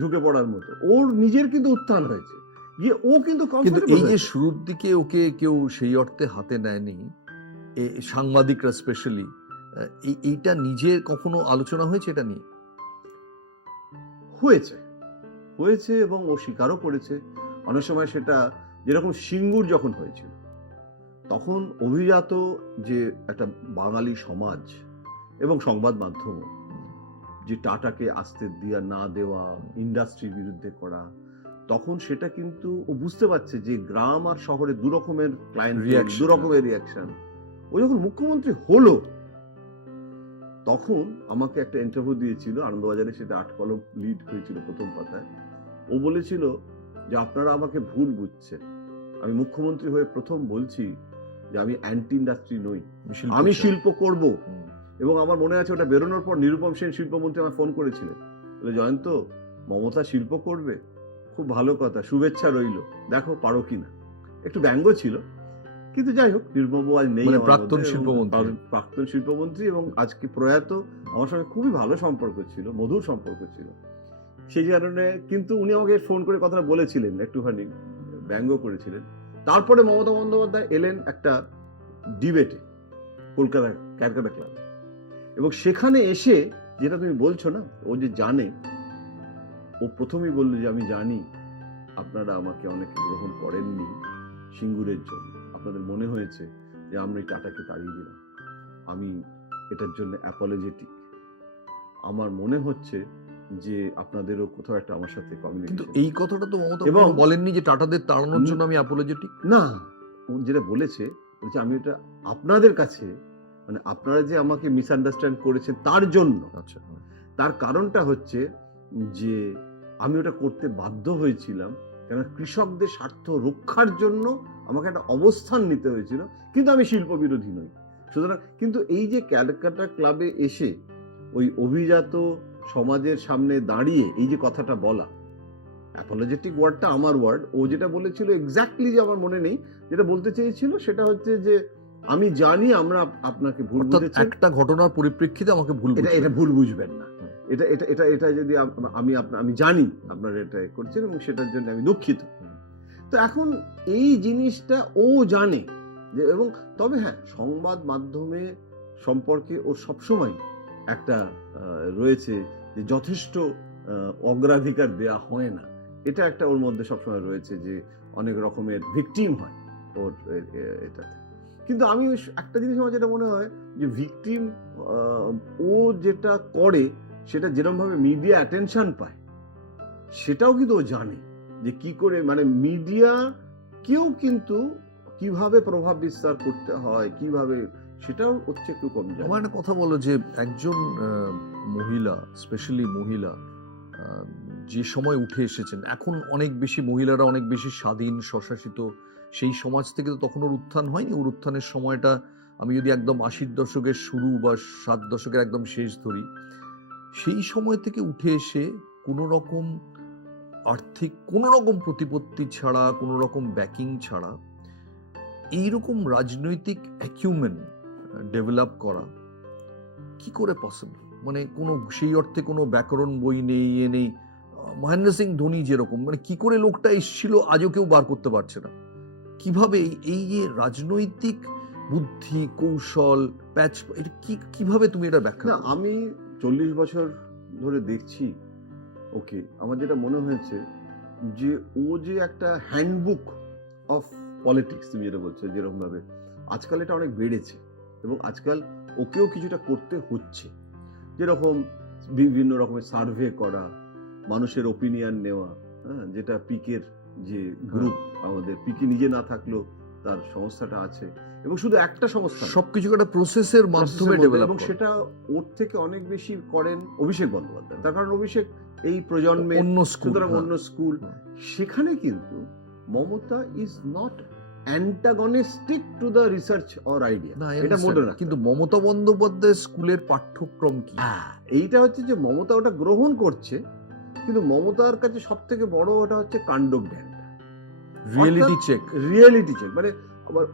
ঢুকে পড়ার মতো ওর নিজের কিন্তু উত্থান হয়েছে, গিয়ে ও কিন্তু কিন্তু comfortable এই যে হয়েছে। শুরুর দিকে ওকে কেউ সেই অর্থে হাতে নেয়নি, সাংবাদিকরা স্পেশালি, এইটা নিজে কখনো আলোচনা হয়েছে এটা নিয়ে? হয়েছে হয়েছে এবং ও স্বীকারও করেছে। অনেক সময় সেটা, যেরকম সিঙ্গুর যখন হয়েছিল, তখন অভিজাত যে একটা বাঙালি সমাজ এবং সংবাদ মাধ্যম যে টাটাকে আসতে দেওয়া না দেওয়া, ইন্ডাস্ট্রির বিরুদ্ধে করা, তখন সেটা কিন্তু ও বুঝতে পারছে যে গ্রাম আর শহরে দু রকমের ক্লায়েন্ট, Reaction, দু রকমের রিয়াকশন। ও যখন মুখ্যমন্ত্রী হলো, তখন আমাকে একটা ইন্টারভিউ দিয়েছিল আনন্দবাজারে, সেটা 8 কলম লিড হয়েছিল প্রথম পাতায়। ও বলেছিল যে আপনারা আমাকে ভুল বুঝছেন, আমি মুখ্যমন্ত্রী হয়ে প্রথম বলছি যে আমি অ্যান্টি ইন্ডাস্ট্রি নই, আমি শিল্প করব। এবং আমার মনে আছে ওটা বেরোনোর পর নিরুপম সেন শিল্পমন্ত্রী আমার ফোন করেছিলেন, বলে জয়ন্ত, মমতা শিল্প করবে, খুব ভালো কথা, শুভেচ্ছা রইল, দেখো পারো কিনা। একটু ব্যঙ্গ ছিল, কিন্তু যাই হোক, নির্মমবাবু আজ নেই মানে আমার প্রাক্তন মধ্যে, এবং শিল্পমন্ত্রী। প্রাক্তন শিল্পমন্ত্রী এবং আজকে প্রয়াত, আমার সঙ্গে খুবই ভালো সম্পর্ক ছিল, মধুর সম্পর্ক ছিল। সেই কারণে কিন্তু উনি আমাকে ফোন করে কথাটা বলেছিলেন, একটুখানি ব্যঙ্গ করেছিলেন। তারপরে মমতা বন্দ্যোপাধ্যায় এলেন একটা ডিবেটে কলকাতা ক্যালকাটা ক্লাবে, এবং সেখানে এসে, যেটা তুমি বলছো না, ও যে জানে, ও প্রথমেই বললো যে আমি জানি আপনারা আমাকে অনেকে গ্রহণ করেননি সিঙ্গুরের জন্য, আপনাদের মনে হয়েছে যে আমরা এই টাটাকে তাড়িয়ে দিলাম, আমি এটার জন্য অ্যাপোলজেটিক, আমার মনে হচ্ছে যে আপনাদেরও কোথাও একটা আমার সাথে কিন্তু কমিউনিকেশন। এই কথাটা তো মমতা এবং কখনো বলেননি যে টাটাদের তাড়ানোর জন্য আমি অ্যাপোলজেটিক। না, ও যেটা বলেছে, বলছে আমি এটা আপনাদের কাছে, মানে আপনারা যে আমাকে মিসআন্ডারস্ট্যান্ড করেছেন তার জন্য। আচ্ছা, তার কারণটা হচ্ছে যে আমি ওটা করতে বাধ্য হয়েছিলাম, কেন কৃষকদের স্বার্থ রক্ষার জন্য আমাকে একটা অবস্থান নিতে হয়েছিল, কিন্তু আমি শিল্প বিরোধী নই। সুতরাং কিন্তু এই যে ক্যালকাটা ক্লাবে এসে ওই অভিজাত সমাজের সামনে দাঁড়িয়ে এই যে কথাটা বলা, অ্যাপোলজেটিক ওয়ার্ডটা আমার ওয়ার্ড, ও যেটা বলেছিল এক্স্যাক্টলি, যে আমার মনে নেই, যেটা বলতে চেয়েছিল সেটা হচ্ছে যে আমি জানি আমরা আপনাকে ভুল অর্থাৎ বুঝেছি, একটা ঘটনার পরিপ্রেক্ষিতে আমাকে ভুল এটা বুঝবেন। এটা ভুল বুঝবেন না, হুম। এটা এটা এটা এটা যদি আমি জানি আপনারা এটা করছেন এবং সেটার জন্য আমি দুঃখিত। তো এখন এই জিনিসটা ও জানে যে, এবং তবে হ্যাঁ, সংবাদ মাধ্যমে সম্পর্কে ওর সবসময় একটা রয়েছে যে যথেষ্ট অগ্রাধিকার দেয়া হয় না, এটা একটা ওর মধ্যে সবসময় রয়েছে, যে অনেক রকমের ভিকটিম হয় ওর এটাতে। কিন্তু আমি একটা জিনিস আমার যেটা মনে হয় যে ভিকটিম, ও যেটা করে সেটা যেরকম ভাবে মিডিয়া অ্যাটেনশন পায়, সেটাও কিন্তু ও জানে যে কি করে, মানে মিডিয়া কেউ কিন্তু কিভাবে প্রভাব বিস্তার করতে হয়, কিভাবে, সেটাও হচ্ছে একটু কম জানে। আমার একটা কথা বলো যে একজন মহিলা, স্পেশালি মহিলা, যে সময় উঠে এসেছেন, এখন অনেক বেশি মহিলারা অনেক বেশি স্বাধীন, স্বশাসিত, সেই সমাজ থেকে তো তখন ওর উত্থান হয়নি। ওর উত্থানের সময়টা আমি যদি একদম 80-র দশকের শুরু বা 60 দশকের একদম শেষ ধরি, সেই সময় থেকে উঠে এসে কোনো রকম আর্থিক কোনো রকম প্রতিপত্তি ছাড়া, কোনো রকম ব্যাকিং ছাড়া এইরকম রাজনৈতিক অ্যাকিউমেন ডেভেলপ করা কি করে পসিবল? মানে কোনো সেই অর্থে কোনো ব্যাকরণ বই নেই, এ নেই। মহেন্দ্র সিং ধোনি যেরকম, মানে কি করে লোকটা এসেছিল আজও কেউ বার করতে পারছে না। কিভাবে এই যে রাজনৈতিক বুদ্ধি, কৌশল, প্যাচ, এটা কিভাবে তুমি এটা ব্যাখ্যা না, করো? আমি 40 বছর ধরে দেখছি ওকে, আমার যেটা মনে হয়েছে যে ও যে একটা হ্যান্ডবুক অফ পলিটিক্স, তুমি যেটা বলছো, যেরকম ভাবে আজকাল এটা অনেক বেড়েছে, এবং আজকাল ওকেও কিছুটা করতে হচ্ছে, যেরকম বিভিন্ন রকমের সার্ভে করা, মানুষের ওপিনিয়ন নেওয়া, হ্যাঁ, যেটা পিকের যে গ্রুপ, আমাদের পিকে নিজে না থাকলেও তার সংস্থাটা আছে, এবং শুধু একটা সংস্থা না, সবকিছু একটা প্রসেসের মাধ্যমে ডেভেলপ এবং করে। সেটা ওর থেকে অনেক বেশি করেন অভিষেক বন্দ্যোপাধ্যায়, তার কারণ অভিষেক এই প্রজন্মের, অন্য স্কুল, সুতরাং অন্য স্কুল, সেখানে কিন্তু Mamata is not antagonistic to the research or idea, না, এটা মনে রাখতে কিন্তু হবে। মমতা বন্দ্যোপাধ্যায়ের স্কুলের পাঠ্যক্রম কি? এইটা হচ্ছে যে মমতা ওটা গ্রহণ করছে, কিন্তু মমতার কাছে সব থেকে বড় ওটা হচ্ছে কাণ্ডজ্ঞান, রিয়েলিটি চেক। Reality check. মানে আবার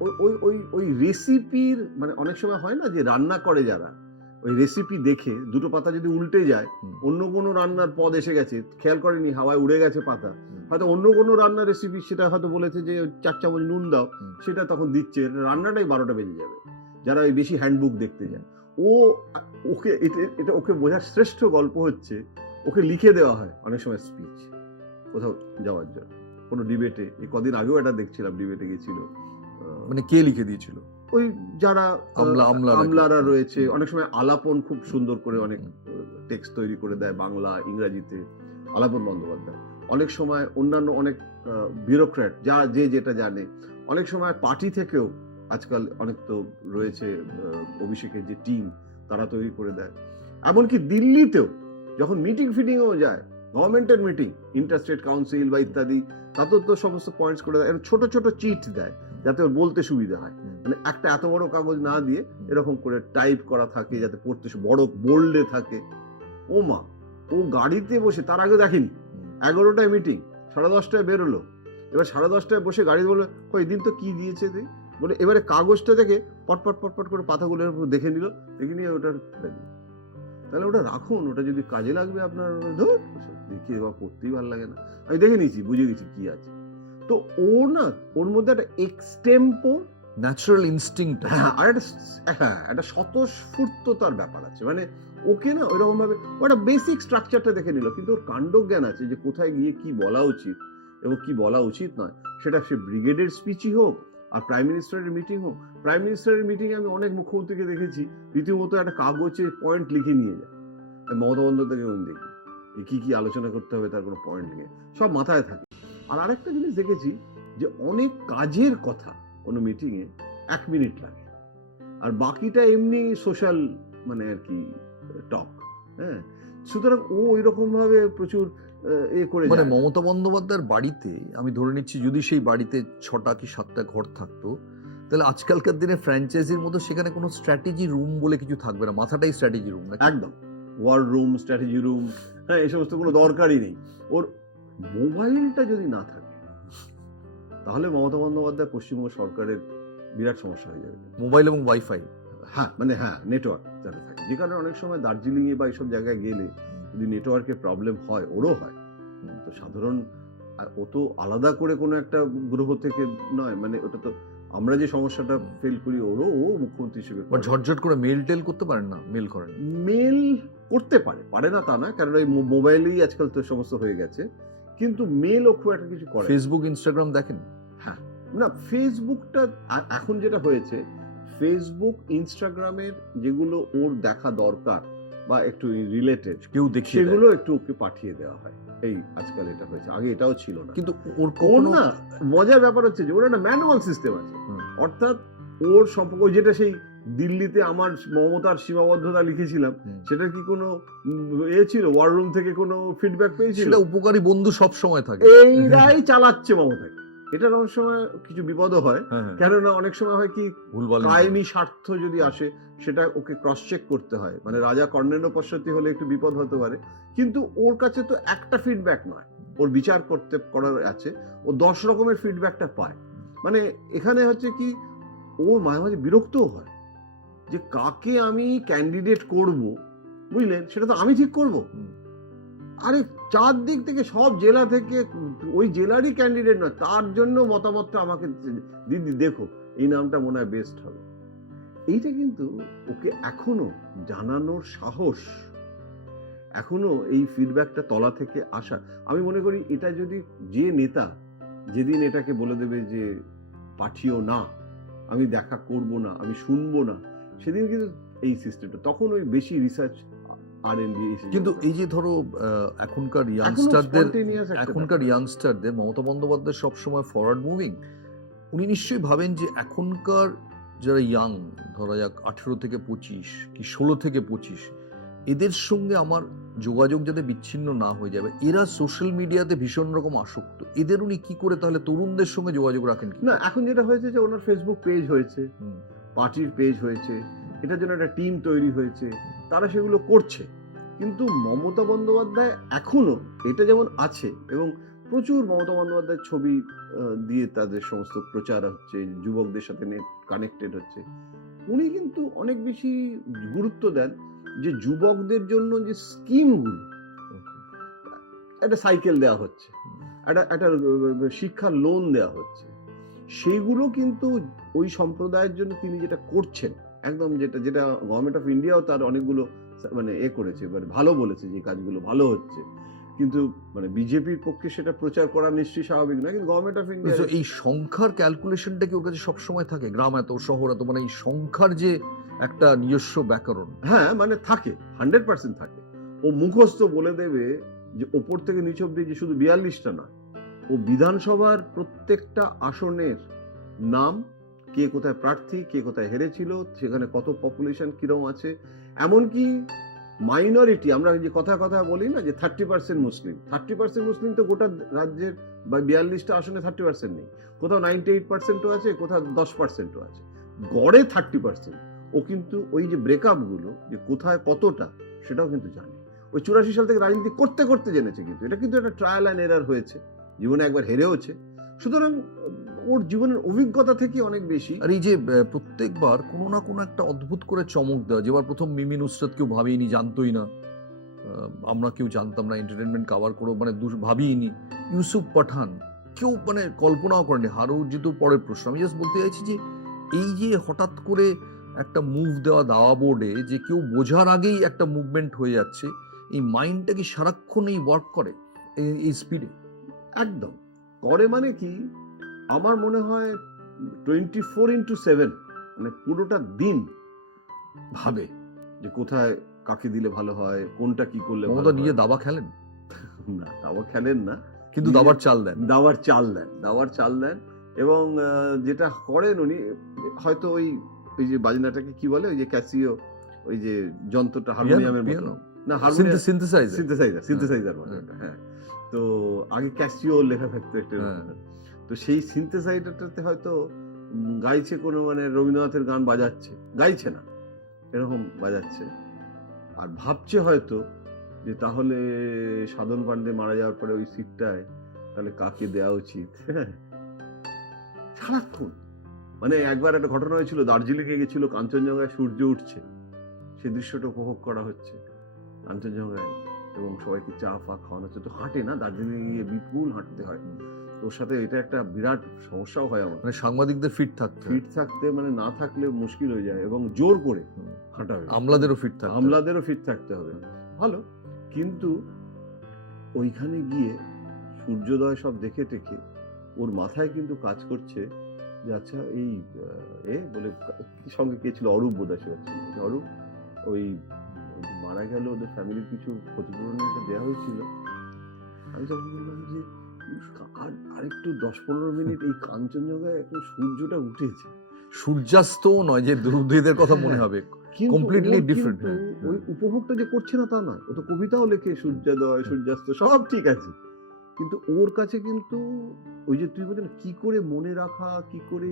ওই রেসিপির, মানে অনেক সময় হয় না যে রান্না করে যারা, ওই রেসিপি দেখে দুটো পাতা যদি উল্টে যায়, অন্য কোনো রান্নার পদ এসে গেছে, খেয়াল করেনি, হাওয়ায় উড়ে গেছে পাতা, হয়তো অন্য কোনো রান্নার রেসিপি, সেটা হয়তো বলেছে যে 4 চামচ নুন দাও, সেটা তখন দিচ্ছে, রান্নাটাই 12টা বেজে যাবে, যারা ওই বেশি হ্যান্ডবুক দেখতে যায়। ওকে এটা ওকে বোঝার শ্রেষ্ঠ গল্প হচ্ছে, ওকে লিখে দেওয়া হয় অনেক সময় স্পিচ কোথাও যাওয়ার জন্য, কোনো ডিবেটে। এই কদিন আগেও এটা দেখছিলাম, ডিবেটে গেছিল, মানে কে লিখে দিয়েছিল? ওই যারা আমলারা রয়েছে, হুম। অনেক সময় আলাপন খুব সুন্দর করে অনেক হুম। টেক্সট তৈরি করে দেয়, বাংলা ইংরাজিতে, আলাপন বন্দ্যোপাধ্যায়। অনেক সময় অন্যান্য অনেক বিউরোক্র্যাট, যা যে যেটা জানে, অনেক সময় পার্টি থেকেও আজকাল অনেক তো রয়েছে, অভিষেকের যে টিম, তারা তৈরি করে দেয়। এমনকি দিল্লিতেও যখন মিটিং ফিটিংও যায়, গভর্নমেন্টের মিটিং, ইন্টারস্টেট কাউন্সিল বা ইত্যাদি, তাতেও তো সমস্ত পয়েন্টস করে দেয়, ছোট ছোট চিট দেয় যাতে ওর বলতে সুবিধা হয়। মানে একটা এত বড় কাগজ না দিয়ে এরকম করে টাইপ করা থাকে, যাতে পড়তে বড় বোল্ডে থাকে। ও মা, ও গাড়িতে বসে, তার আগে দেখেনি, 11টায় মিটিং, 10:30টায় বেরোলো, এবার 10:30টায় বসে গাড়িতে বললো, ওই দিন তো কি দিয়েছে তুই, বলে এবারে কাগজটা দেখে পটপট পটপট করে পাতাগুলো দেখে নিল, দেখে নিয়ে ওটা তাহলে ওটা রাখুন, ওটা যদি কাজে লাগবে আপনার, ধর দেখে বা পড়তেই ভালো লাগে না, আমি দেখে নিয়েছি, বুঝে গেছি কি আছে। তো ও না, ওর মধ্যে একটা এক্সটেম্পোর ন্যাচারাল ইনস্টিংক্ট, আর একটা স্বতঃস্ফূর্ততার ব্যাপার আছে। মানে ওকে না ওইরকম ভাবে ওটা বেসিক স্ট্রাকচারটা দেখে নিল, কিন্তু ওর কাণ্ডজ্ঞান আছে যে কোথায় গিয়ে কি বলা উচিত এবং কি বলা উচিত নয়। সেটা সে ব্রিগেডের স্পিচই হোক আর প্রাইম মিনিস্টারের মিটিং হোক। প্রাইম মিনিস্টারের মিটিং আমি অনেক মুখ্যমন্ত্রীকে দেখেছি রীতিমতো একটা কাগজে পয়েন্ট লিখে নিয়ে যায়। মমতা বন্দ্যোপাধ্যায়কে দেখি কি কি আলোচনা করতে হবে তার কোনো পয়েন্ট নিয়ে সব মাথায় থাকে। আর আরেকটা জিনিস দেখেছি যে অনেক কাজের কথা কোনো মিটিংয়ে 1 মিনিট লাগে, আর বাকিটা এমনি সোশ্যাল, মানে আর কি টক। হ্যাঁ, সুতরাং ও ওইরকম ভাবে প্রচুর করে মানে যায়। মমতা বন্দ্যোপাধ্যায়ের বাড়িতে আমি ধরে নিচ্ছি যদি সেই বাড়িতে 6টা কি 7টা ঘর থাকতো, তাহলে আজকালকার দিনে ফ্র্যাঞ্চাইজির মতো সেখানে কোনো স্ট্র্যাটেজি রুম বলে কিছু থাকবে না, মাথাটাই স্ট্র্যাটেজি রুম নাকি? একদম, ওয়ার রুম, স্ট্র্যাটেজি রুম, হ্যাঁ, এই সমস্ত কোনো দরকারই নেই। ওর মোবাইলটা যদি না থাকে তাহলে মমতা বন্দ্যোপাধ্যায় পশ্চিমবঙ্গ সরকারের বিরাট সমস্যা হয়ে যাবে। মোবাইল এবং ওয়াইফাই। হ্যাঁ, মানে হ্যাঁ, নেটওয়ার্ক যাতে থাকে, যে কারণে অনেক সময় দার্জিলিং এ বা এইসব জায়গায় গেলে যদি নেটওয়ার্কের প্রবলেম হয়, ওরও হয়, তো সাধারণ ও তো আলাদা করে কোনো একটা গ্রহ থেকে নয়, মানে ওটা তো আমরা যে সমস্যাটা ফেল করি, ওরও ও মুখ্যমন্ত্রী হিসেবে বা ঝটঝট করে মেল টেল করতে পারেন না, মেল করেন? মেল করতে পারে না তা না, কারণ ওই মোবাইলেই আজকাল তো সমস্ত হয়ে গেছে, কিন্তু মেল ও খুব একটা কিছু করে। ফেসবুক ইনস্টাগ্রাম দেখেন? হ্যাঁ, না ফেসবুকটা এখন যেটা হয়েছে, ফেসবুক ইনস্টাগ্রামের যেগুলো ওর দেখা দরকার বা একটু রিলেটেড কেউ দেখিয়ে দেয়। সেগুলো একটু ওকে পাঠিয়ে দেওয়া হয়। এই আজকাল এটা হয়েছে, আগে এটাও ছিল না। কিন্তু ওর ওর কখনো না মজার ব্যাপার হচ্ছে যে ওর একটা ম্যানুয়াল সিস্টেম আছে। হুম। অর্থাৎ ওর সম্পর্ক, ওই যেটা সেই দিল্লিতে আমার মমতার সীমাবদ্ধতা লিখেছিলাম, সেটার কি কোনো ছিল, ওয়ার রুম থেকে কোনো ফিডব্যাক পেয়েছিল? সেটা উপকারী বন্ধু সব সময় থাকে। এইরাই চালাচ্ছে মমতাকে। এটার অনেক সময় কিছু বিপদও হয়, হ্যাঁ, কেননা অনেক সময় হয় কি, ভুলভাল কায়েমি স্বার্থ যদি আসে সেটা ওকে ক্রস চেক করতে হয়, মানে রাজা কর্ণেন্দ্র পশ্চাতি হলে একটু বিপদ হতে পারে, কিন্তু ওর কাছে তো একটা ফিডব্যাক নয়, ওর বিচার করার আছে, ও 10 রকমের ফিডব্যাকটা পায়। মানে এখানে হচ্ছে কি, ও মাঝে মাঝে বিরক্তও হয় যে কাকে আমি ক্যান্ডিডেট করব, বুঝলেন, সেটা তো আমি ঠিক করব। আরে 4 দিক থেকে, সব জেলা থেকে, ওই জেলারই ক্যান্ডিডেট নয়, তার জন্য মতামতটা আমাকে দিদি দেখো এই নামটা মনে হয় বেস্ট হবে। এইটা কিন্তু ওকে এখনো জানানোর সাহস, এখনো এই ফিডব্যাকটা তলা থেকে আসা, আমি মনে করি এটা যদি যে নেতা যেদিন এটাকে বলে দেবে যে পাঠিও না, আমি দেখা করব না, আমি শুনবো না, সেদিন কিন্তু এই সিস্টেমটা, তখন ওই বেশি রিসার্চ কিন্তু এই যে ধরো এখনকার ইয়াংস্টারদের মমতা বন্দ্যোপাধ্যায় সবসময় ফরওয়ার্ড মুভিং, উনি নিশ্চয়ই ভাবেন যে এখনকার যারা ইয়াং, ধরা যাক 18 থেকে 25 কি 16 থেকে 25, এদের সঙ্গে আমার যোগাযোগ যাতে বিচ্ছিন্ন না হয়ে যাবে, এরা সোশ্যাল মিডিয়াতে ভীষণ রকম আসক্ত, এদের উনি কি করে তাহলে তরুণদের সঙ্গে যোগাযোগ রাখেন কি? না, এখন যেটা হয়েছে যে ওনার ফেসবুক পেজ হয়েছে, হুম, পার্টির পেজ হয়েছে, এটার জন্য একটা টিম তৈরি হয়েছে, তারা সেগুলো করছে। কিন্তু মমতা বন্দ্যোপাধ্যায় এখনো এটা যেমন আছে, এবং প্রচুর মমতা বন্দ্যোপাধ্যায়ের ছবি দিয়ে তাদের সমস্ত প্রচার হচ্ছে, যুবকদের সাথে কানেক্টেড হচ্ছে। উনি কিন্তু অনেক বেশি গুরুত্ব দেন যে যুবকদের জন্য যে স্কিমগুলো, একটা সাইকেল দেওয়া হচ্ছে, একটা শিক্ষার লোন দেওয়া হচ্ছে, সেইগুলো কিন্তু ওই সম্প্রদায়ের জন্য তিনি যেটা করছেন, একদম যেটা যেটা গভর্নমেন্ট অফ ইন্ডিয়াও তার অনেকগুলো মানে করেছে, মানে ভালো বলেছে যে কাজগুলো ভালো হচ্ছে, কিন্তু মানে বিজেপির পক্ষে সেটা প্রচার করা নিশ্চয়ই স্বাভাবিক নয়, কিন্তু গভর্নমেন্ট অফ ইন্ডিয়া এই সংখ্যার ক্যালকুলেশনটা কি ওর কাছে সবসময় থাকে? গ্রাম এত, শহর এত, মানে এই সংখ্যার যে একটা নিজস্ব ব্যাকরণ। হ্যাঁ মানে থাকে, 100% থাকে। ও মুখস্থ বলে দেবে যে ওপর থেকে নিচ অব্দি যে শুধু 42টা না, ও বিধানসভার প্রত্যেকটা আসনের নাম, কে কোথায় প্রার্থী, কে কোথায় হেরেছিল, সেখানে কত পপুলেশন কিরম আছে, এমনকি মাইনরিটি, আমরা যে কথা কথা বলি না যে 30% মুসলিম, 30% মুসলিম তো গোটা রাজ্যের বা 42টা আসনে 30% নেই, কোথাও 98%ও আছে, কোথাও 10%ও আছে, গড়ে 30%। ও কিন্তু ওই যে ব্রেকআপ গুলো যে কোথায় কতটা, সেটাও কিন্তু জানে। ওই 84 সাল থেকে রাজনীতি করতে করতে জেনেছে, কিন্তু এটা কিন্তু একটা ট্রায়াল অ্যান্ড এরার হয়েছে, জীবনে একবার হেরেওছে, সুতরাং ওর জীবনের অভিজ্ঞতা থেকে অনেক বেশি। আর এই যে প্রত্যেকবার কোনো না কোনো একটা অদ্ভুত করে চমক দেওয়া, যেবার প্রথম মিমি নুসরাত কেউ ভাবিনি, জানতোই না, আমরা কেউ জানতাম না, এন্টারটেনমেন্ট কভার করো মানে ভাবিনি, ইউসুফ পাঠান কেউ মানে কল্পনাও করেনি, হারু জিতু পরের প্রশ্ন। আমি জাস্ট বলতে চাইছি যে এই যে হঠাৎ করে একটা মুভ দেওয়া দাওয়া বোর্ডে, যে কেউ বোঝার আগেই একটা মুভমেন্ট হয়ে যাচ্ছে, এই মাইন্ডটা কি সারাক্ষণ এই ওয়ার্ক করে এই স্পিডে? একদম করে, মানে কি, আমার মনে হয় 24x7 মানে পুরোটা দিন ভাবে যে কোথায় কাকে দিলে ভালো হয়, কোনটা কি করলে ভালো মমতা হয়। নিজে দাবা খেলেন না, দাবা খেলেন না, কিন্তু নিজে দাবার চাল দেন। দাবার চাল দেন, এবং যেটা করেন উনি, হয়তো ওই ওই যে বাজনাটাকে কি বলে, ওই যে ক্যাসিও, ওই যে যন্ত্রটা হারমোনিয়ামের মতো, পিয়ানো, না হারমোনিয়াম, সিনথেসাইজার। সিনথেসাইজার মানে ওটা, হ্যাঁ। তো আগে ক্যাসিও লেখা থাকতো একটা, তো সেই সিনথেসাইজারটাতে হয়তো গাইছে কোনো মানে রবীন্দ্রনাথের গান বাজাচ্ছে, গাইছে না, এরকম বাজাচ্ছে, আর ভাবছে হয়তো যে তাহলে সাধন পান্ডে মারা যাওয়ার পরে ওই সিটটায় তাহলে কাকে দেওয়া উচিত। সারাক্ষণ মানে একবার একটা ঘটনা হয়েছিল, দার্জিলিং এ গেছিল, কাঞ্চনজঙ্ঘায় সূর্য উঠছে, সেই দৃশ্যটা উপভোগ করা হচ্ছে কাঞ্চনজঙ্ঘায়, এবং সবাইকে চা ফা খাওয়ানো হচ্ছে। তো হাঁটে না, দার্জিলিং গিয়ে বিপুল হাঁটতে হয়, তোর সাথে এটা একটা বিরাট সমস্যাও হয় আমার, মানে সাংবাদিকদের ফিট থাকতে মানে না থাকলে মুশকিল হয়ে যায়, এবং জোর করে হাঁটা হবে, আমলাদেরও ফিট থাকতে হবে। ভালো, কিন্তু ওইখানে গিয়ে সূর্যোদয় সব দেখে টেকে ওর মাথায় কিন্তু কাজ করছে যে আচ্ছা এই বলে কি সঙ্গে কে ছিল, অরূপ বোধহয় ছিল, অরূপ ওই মারা গেল, ওদের ফ্যামিলির কিছু ক্ষতিপূরণের দেওয়া হয়েছিল। আমি তখন বললাম যে আরেকটু 10-15 মিনিট এই কাঞ্চনজঙ্ঘায় এখন সূর্যটা উঠেছে, সূর্যাস্তও নয় যে দুর্বৃত্তদের কথা মনে হবে, কমপ্লিটলি ডিফারেন্ট। ওই উপভোগটা যে করছে না তা নয়, ও তো কবিতাও লেখে, সূর্যোদয় সূর্যাস্ত সব ঠিক আছে, কিন্তু ওর কাছে কিন্তু ওই যে তুই বললি কি করে মনে রাখা, কি করে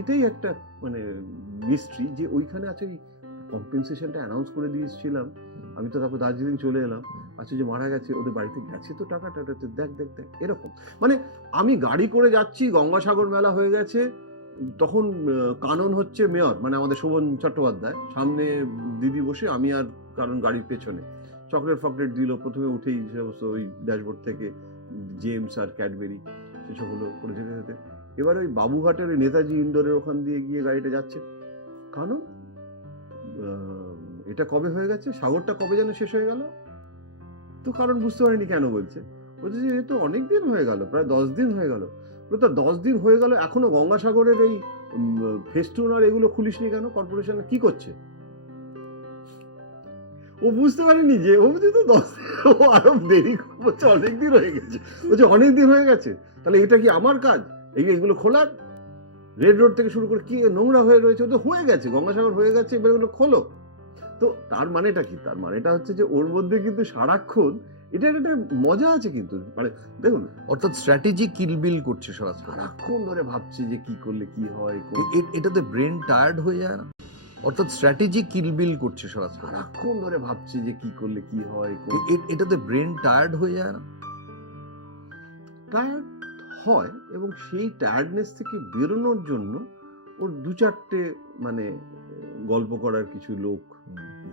এটাই একটা মানে মিস্ট্রি, যে ওইখানে আছে কম্পেনসেশনটা অ্যানাউন্স করে দিয়েছিলাম আমি, তো তারপর দার্জিলিং চলে এলাম, আচ্ছা যে মারা গেছে ওদের বাড়িতে গেছে তো টাকাটা, দেখ দেখ দেখ, এরকম মানে আমি গাড়ি করে যাচ্ছি, গঙ্গাসাগর মেলা হয়ে গেছে, তখন কানন হচ্ছে মেয়র মানে আমাদের শোভন চট্টোপাধ্যায়, সামনে দিদি বসে, আমি আর কারণ গাড়ির পেছনে, চকলেট ফকলেট দিল প্রথমে উঠেই, সমস্ত ওই ড্যাশবোর্ড থেকে জেমস আর ক্যাডবেরি সেসব হলো করে যেতে যেতে, এবার ওই বাবুঘাটের ওই নেতাজি ইন্ডোরের ওখান দিয়ে গিয়ে গাড়িটা যাচ্ছে, কানন এটা কবে হয়ে গেছে, সাগরটা কবে যেন শেষ হয়ে গেল, তো কারণ বুঝতে পারিনি কেন বলছে যে এ তো অনেক দিন হয়ে গেল, প্রায় 10 দিন হয়ে গেল, তো 10 দিন হয়ে গেল এখনো গঙ্গাসাগরের এই ফেস্টুন আর এগুলো খুলিসনি কেন, কর্পোরেশন কি করছে, ও বুঝতে পারেনি যে ও তো 10 ও আরো দেরি করছে, অনেকদিন হয়ে গেছে, বলছে অনেকদিন হয়ে গেছে, তাহলে এটা কি আমার কাজ এইগুলো খোলার, রেড রোড থেকে শুরু করে কি নোংরা হয়ে রয়েছে, ও তো হয়ে গেছে, গঙ্গাসাগর হয়ে গেছে, এবার এগুলো খোলো। তো তার মানেটা কি? তার মানেটা হচ্ছে যে ওর মধ্যে কিন্তু সারাক্ষণ এটার একটা মজা আছে কিন্তু। মানে দেখুন, অর্থাৎ স্ট্র্যাটেজি কিলবিল করছে সারাক্ষণ। সারাক্ষণ ধরে ভাবছে যে কি করলে কি হয়, এটাতে ব্রেন টায়ার্ড হয়ে যায় না? অর্থাৎ স্ট্র্যাটেজি কিলবিল করছে সারাক্ষণ। সারাক্ষণ ধরে ভাবছে যে কি করলে কি হয়, এটাতে ব্রেন টায়ার্ড হয়ে যায় না? টায়ার্ড হয়, এবং সেই টায়ার্ডনেস থেকে বেরোনোর জন্য ওর ২-৪টে মানে গল্প করার কিছু লোক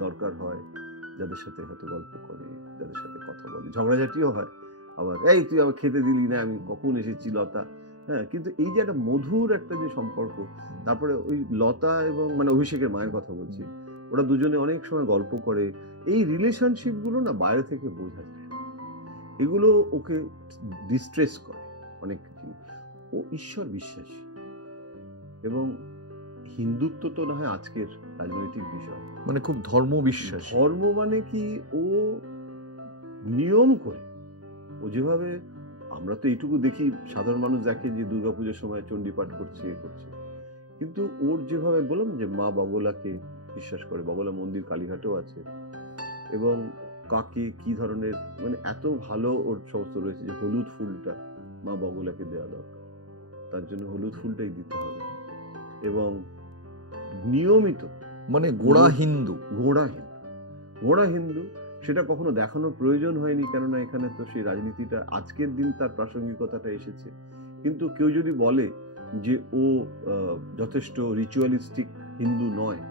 দরকার হয়, যাদের সাথে হয়তো গল্প করে, যাদের সাথে কথা বলে, ঝগড়াঝাটিও হয়। আবার এই তুই আমার খেতে দিলি না, আমি কখন এসেছি লতা। হ্যাঁ, কিন্তু এই যে একটা মধুর একটা যে সম্পর্ক, তারপরে ওই লতা এবং মানে অভিষেকের মায়ের কথা বলছি, ওরা দুজনে অনেক সময় গল্প করে। এই রিলেশনশিপ গুলো না বাইরে থেকে বোঝা যায় না। এগুলো ওকে ডিস্ট্রেস করে অনেক জিনিস। ও ঈশ্বর বিশ্বাসী, এবং হিন্দুত্ব তো না হয় আজকের রাজনৈতিক বিষয়। মানে খুব ধর্ম বিশ্বাস। ধর্ম মানে কি, ও নিয়ম করে, ও যেভাবে, আমরা তো এইটুকু দেখি, সাধারণ মানুষ দেখে যে দুর্গাপুজোর সময় চণ্ডীপাঠ করছে, এ করছে, কিন্তু ওর যেভাবে বললাম যে মা বগলাকে বিশ্বাস করে, বগলা মন্দির কালীঘাটেও আছে, এবং কাকে কি ধরনের মানে এত ভালো ওর সমস্ত রয়েছে যে হলুদ ফুলটা মা বগলাকে দেওয়া দরকার, তার জন্য হলুদ ফুলটাই দিতে হবে, এবং নিয়মিত মানে গোড়া হিন্দু। ঘোড়া হিন্দু, ঘোড়া হিন্দু, সেটা কখনো দেখানোর প্রয়োজন হয়নি, কেননা এখানে তো সেই রাজনীতিটা আজকের দিন তার প্রাসঙ্গিকতাটা এসেছে। কিন্তু কেউ যদি বলে যে ও যথেষ্ট রিচুয়ালিস্টিক হিন্দু নয়,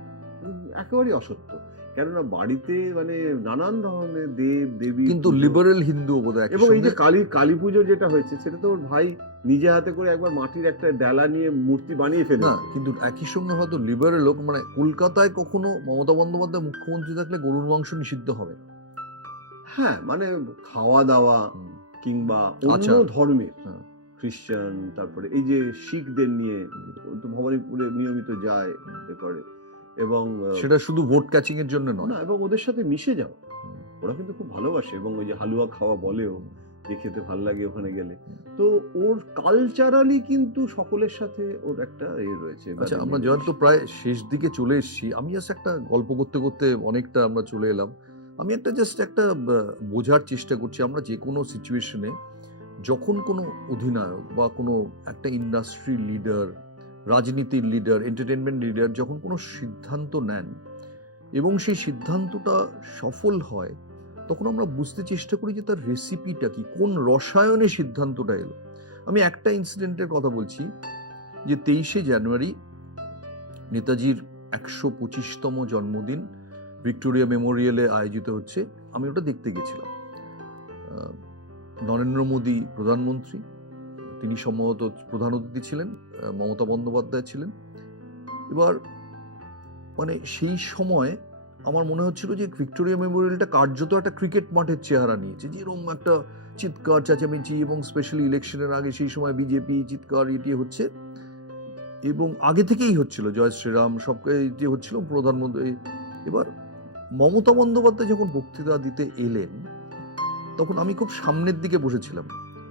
একেবারেই অসত্য। কেননা বাড়িতে মানে নানান ধরনের দেব দেবী, কিন্তু পুজো, লিবারেল হিন্দু বোধহয় একই এবং এই যে সঙ্গে। কালী পুজো যেটা হয়েছে, সেটা তো ওর ভাই নিজে হাতে করে একবার মাটির একটা ডালা নিয়ে মূর্তি বানিয়ে না, ফেলেছে। কিন্তু একই সঙ্গে হয়তো লিবারেল লোক, মানে কলকাতায় কখনো মমতা বন্দ্যোপাধ্যায় মুখ্যমন্ত্রী থাকলে গরুর মাংস নিষিদ্ধ হবে না। হ্যাঁ, মানে খাওয়া দাওয়া কিংবা অন্য আচার। ধর্মের, হ্যাঁ। খ্রিস্টান, তারপরে এই যে শিখদের নিয়ে ও তো ভবানীপুরে নিয়মিত যায়, এ করে, এবং সেটা শুধু ভোট ক্যাচিং এর জন্য নয়। না, এবং ওদের সাথে মিশে যাওয়া, ওরা কিন্তু খুব ভালোবাসে, এবং ওই যে হালুয়া খাওয়া বলেও যে খেতে ভাল লাগে ওখানে গেলে। তো ওর কালচারালি কিন্তু সকলের সাথে ওর একটা রয়েছে। আচ্ছা, মানে আমরা জয়ন্ত প্রায় শেষ দিকে চলে এসেছি। আমি জাস্ট একটা গল্প করতে করতে অনেকটা আমরা চলে এলাম। আমি জাস্ট একটা বোঝার চেষ্টা করছি, আমরা যে কোনো সিচুয়েশনে যখন কোনো অধিনায়ক বা কোনো একটা ইন্ডাস্ট্রি লিডার, রাজনীতির লিডার, এন্টারটেনমেন্ট লিডার যখন কোনো সিদ্ধান্ত নেন এবং সেই সিদ্ধান্তটা সফল হয়, তখন আমরা বুঝতে চেষ্টা করি যে তার রেসিপিটা কি, কোন রসায়নে সিদ্ধান্তটা এলো। আমি একটা ইনসিডেন্টের কথা বলছি, যে 23শে জানুয়ারি নেতাজির 125তম জন্মদিন ভিক্টোরিয়া মেমোরিয়ালে আয়োজিত হচ্ছে। আমি ওটা দেখতে গেছিলাম। নরেন্দ্র মোদী প্রধানমন্ত্রী, তিনি সম্ভবত প্রধান অতিথি ছিলেন, মমতা বন্দ্যোপাধ্যায় ছিলেন। এবার মানে সেই সময় আমার মনে হচ্ছিল যে ভিক্টোরিয়া মেমোরিয়ালটা কার্যত একটা ক্রিকেট মাঠের চেহারা নিয়েছে, যেরকম একটা চিৎকার চেঁচামেচি, এবং স্পেশালি ইলেকশনের আগে সেই সময় বিজেপি চিৎকার এটি হচ্ছে, এবং আগে থেকেই হচ্ছিল, জয় শ্রীরাম সব এটি হচ্ছিল প্রধানমন্ত্রী। এবার মমতা বন্দ্যোপাধ্যায় যখন বক্তৃতা দিতে এলেন, তখন আমি খুব সামনের দিকে বসেছিলাম।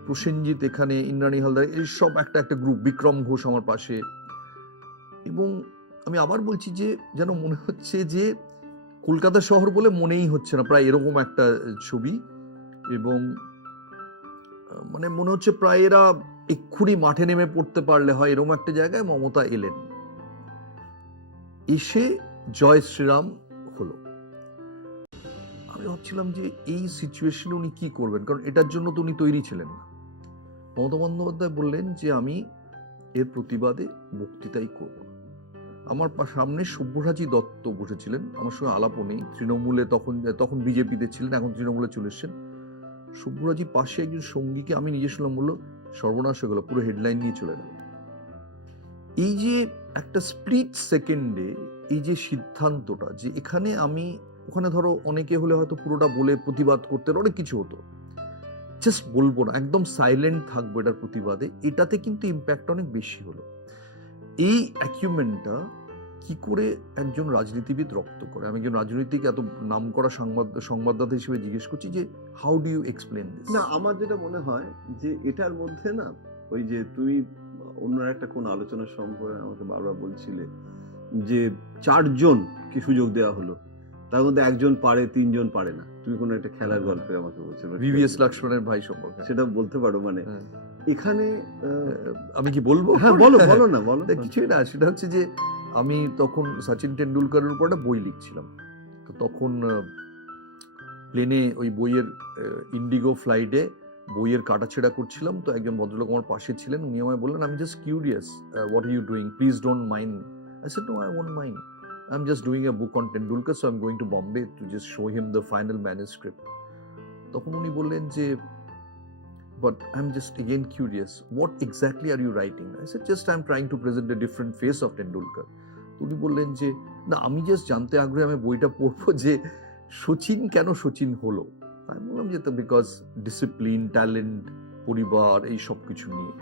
প্রসেনজিৎ এখানে, ইন্দ্রাণী হালদার, এই সব একটা একটা গ্রুপ, বিক্রম ঘোষ আমার পাশে, এবং আমি আবার বলছি যে যেন মনে হচ্ছে যে কলকাতা শহর বলে মনেই হচ্ছে না, প্রায় এরকম একটা ছবি, এবং মানে মনে হচ্ছে প্রায় এরা এক্ষুনি মাঠে নেমে পড়তে পারলে হয়, এরকম একটা জায়গায় মমতা এলেন। এসে জয় শ্রীরাম হলো। আমি ভাবছিলাম যে এই সিচুয়েশনে উনি কি করবেন, কারণ এটার জন্য তো উনি তৈরি ছিলেন না। মমতা বন্দ্যোপাধ্যায় বললেন যে আমি এর প্রতিবাদে বক্তৃতাই করব। আমার সামনে সব্যসাচী দত্ত বসেছিলেন, আমার সঙ্গে আলাপও নেই, তৃণমূলে তখন বিজেপিতে ছিলেন, এখন তৃণমূলে চলে এসছেন। সব্যসাচী পাশে একজন সঙ্গীকে আমি নিজে শুনলাম, বললো সর্বনাশ হয়ে গেল, পুরো হেডলাইন নিয়ে চলে গেল। এই যে একটা স্প্লিট সেকেন্ডে এই যে সিদ্ধান্তটা, যে এখানে আমি, ওখানে ধরো অনেকে হলে হয়তো পুরোটা বলে প্রতিবাদ করতে অনেক কিছু হতো, জাস্ট বলবো না, একদম সাইলেন্ট থাকবো এটার প্রতিবাদে, এটাতে কিন্তু ইম্প্যাক্ট অনেক বেশি হলো। এই অ্যাকিউমেন্টটা কি করে একজন রাজনীতিবিদ রপ্ত করে? আমি একজন রাজনৈতিক এত নাম করা সংবাদদাতা হিসেবে জিজ্ঞেস করছি যে how do you explain this? না, আমার যেটা মনে হয় যে এটার মধ্যে না, ওই যে তুমি অন্য একটা কোন আলোচনার সময় আমাকে বারবার বলছিলে যে 4 জনকে সুযোগ দেওয়া হলো, তার মধ্যে একজন পারে, তিনজন পারে না। তুমি কোনো একটা খেলার গল্পে আমাকে বলছো ভিভিএস লক্ষ্মণের ভাই সম্পর্কে। সেটা বলতে পারো? মানে হ্যাঁ। এখানে আমি কি বলবো? হ্যাঁ, বলো বলো না, বলো। তা কিছুই না, সেটা হচ্ছে যে আমি তখন সচিন টেন্ডুলকারের উপর একটা বই লিখছিলাম। তো তখন প্লেনে ওই বইয়ের ইন্ডিগো ফ্লাইটে বইয়ের কাটাছেড়া করছিলাম। তো একজন ভদ্রলোক আমার পাশে ছিলেন, উনি আমায় বললেন, আমি just curious, what are you doing, please don't mind. I said no, I won't mind, I am just doing a book on Tendulkar, so I am going to Bombay to just show him the final manuscript. তখন উনি বললেন যে, but I'm just again curious, what exactly are you writing? I said, just I'm trying to present a different face of Tendulkar. উনি বললেন যে, না, আমি জাস্ট জানতে আগ্রহী, আমি বইটা পড়বো যে সচিন কেন সচিন হলো। আমি বললাম যে, তো বিকজ ডিসিপ্লিন, ট্যালেন্ট, পরিবার, এই সব কিছু নিয়ে।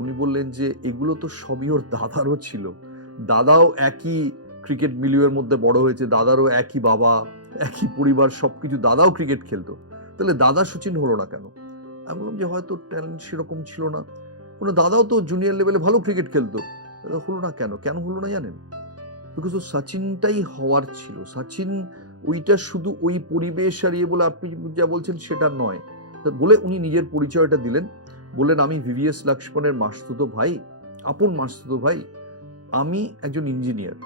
উনি বললেন যে, এগুলো তো সবই ওর দাদারও ছিল, দাদাও একই ক্রিকেট মিলিউয়ের মধ্যে বড় হয়েছে, দাদারও একই বাবা, একই পরিবার, সবকিছু, দাদাও ক্রিকেট খেলতো, তাহলে দাদা সচিন হলো না কেন? আমি বললাম যে, হয়তো ট্যালেন্ট সেরকম ছিল না। ওনার দাদাও তো জুনিয়র লেভেলে ভালো ক্রিকেট খেলতো, হলো না কেন? কেন হলো না জানেন? বিকজ ও সচিনটাই হওয়ার ছিল। সচিন ওইটা শুধু ওই পরিবেশ আর ইয়ে বলে আপনি যা বলছেন সেটা নয়। বলে উনি নিজের পরিচয়টা দিলেন, বললেন, আমি ভিভিএস লক্ষ্মণের মাসতুতো ভাই, আপন মাসতুতো ভাই, আমি একজন ইঞ্জিনিয়ার।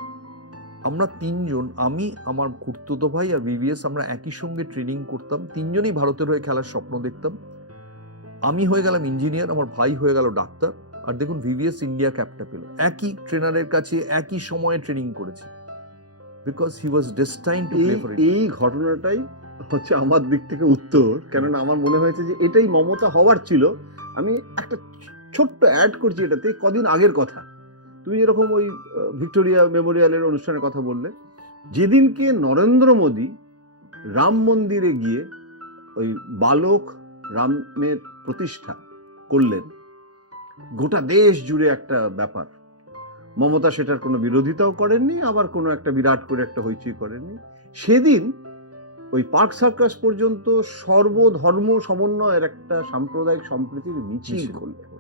আমরা তিনজন, আমি, আমার খুড়তুতো ভাই আর ভিভিএস, আমরা একই সঙ্গে ট্রেনিং করতাম, তিনজনই ভারতের হয়ে খেলার স্বপ্ন দেখতাম। আমি হয়ে গেলাম ইঞ্জিনিয়ার, আমার ভাই হয়ে গেল ডাক্তার, আর দেখুন ভিভিএস ইন্ডিয়া ক্যাপটা পেল। একই ট্রেনারের কাছে একই সময়ে ট্রেনিং করেছি, because he was destined to play for it. এই ঘটনাটাই হচ্ছে আমার দিক থেকে উত্তর, কেননা আমার মনে হয়েছে যে এটাই মমতা হওয়ার ছিল। আমি একটা ছোট্ট অ্যাড করছি এটাতে, কদিন আগের কথা। তুমি যেরকম ওই ভিক্টোরিয়া মেমোরিয়ালের অনুষ্ঠানের কথা বললে, যেদিনকে নরেন্দ্র মোদী রাম মন্দিরে গিয়ে ওই বালক রামের প্রতিষ্ঠা করলেন, গোটা দেশ জুড়ে একটা ব্যাপার। মমতা সেটার কোনো বিরোধিতাও করেননি, আবার কোনো একটা বিরাট করে একটা হইচই করেননি। সেদিন ওই পার্ক সার্কাস পর্যন্ত সর্বধর্ম সমন্বয়ের একটা সাম্প্রদায়িক সম্প্রীতির মিছিল করলেন,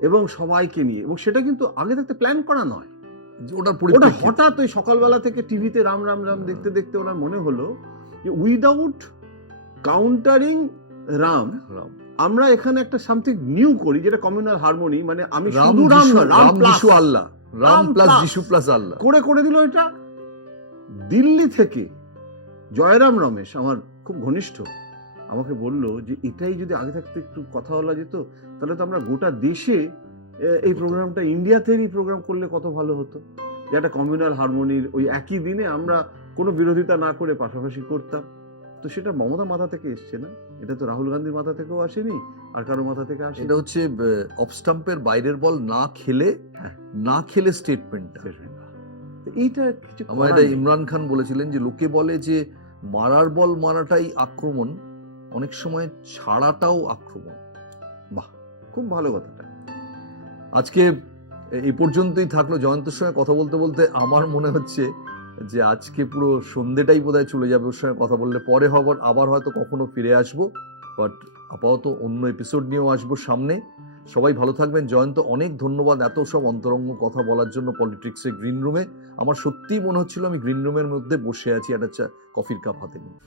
এবং সবাইকে নিয়ে। এবং সেটা কিন্তু আগে থাকতে প্ল্যান করা নয়, ওটা হঠাৎ ওই সকালবেলা থেকে টিভিতে রাম রাম রাম দেখতে দেখতে ওনার মনে হলো যে উইদাউট কাউন্টারিং রাম, আমরা এখানে একটা সামথিং নিউ করি, যেটা কমিউনাল হারমোনি, মানে আমি শুধু রাম না, রাম প্লাস আল্লাহ, রাম প্লাস যিশু প্লাস আল্লাহ করে দিল এটা। দিল্লি থেকে জয়রাম রমেশ, আমার খুব ঘনিষ্ঠ, আমাকে বলল যে এটাই যদি আগে থাকতে একটু কথা বলা যেত, তাহলে তো আমরা গোটা দেশে এই প্রোগ্রামটা ইন্ডিয়াতেই প্রোগ্রাম করলে কত ভালো হতো, যে একটা কমিউনাল হারমোনির ওই একই দিনে আমরা কোনো বিরোধিতা না করে পাশাপাশি করতাম। তো সেটা মমতা মাথা থেকে এসছে না, এটা তো রাহুল গান্ধীর মাথা থেকেও আসেনি, আর কারো মাথা থেকে আসে। এটা হচ্ছে অফ স্টাম্পের বাইরের বল না খেলে স্টেটমেন্টটা। এইটা কিছু আমার এটা ইমরান খান বলেছিলেন যে, লোকে বলে যে মারার বল মারাটাই আক্রমণ, অনেক সময় ছাড়াটাও আক্রমণ। বাহ, খুব ভালো কথাটা। আজকে এই পর্যন্তই থাকলো। জয়ন্তের সঙ্গে কথা বলতে বলতে আমার মনে হচ্ছে যে আজকে পুরো সন্ধ্যেটাই বোধহয় চলে যাবে ওর সঙ্গে কথা বললে। পরে আবার হয়তো কখনো ফিরে আসবো, বাট আপাতত অন্য এপিসোড নিয়েও আসবো সামনে। সবাই ভালো থাকবেন। জয়ন্ত, অনেক ধন্যবাদ এত সব অন্তরঙ্গ কথা বলার জন্য পলিটিক্সের গ্রিন রুমে। আমার সত্যিই মনে হচ্ছিল আমি গ্রিন রুমের মধ্যে বসে আছি একটা কফির কাপ হাতে নিয়ে।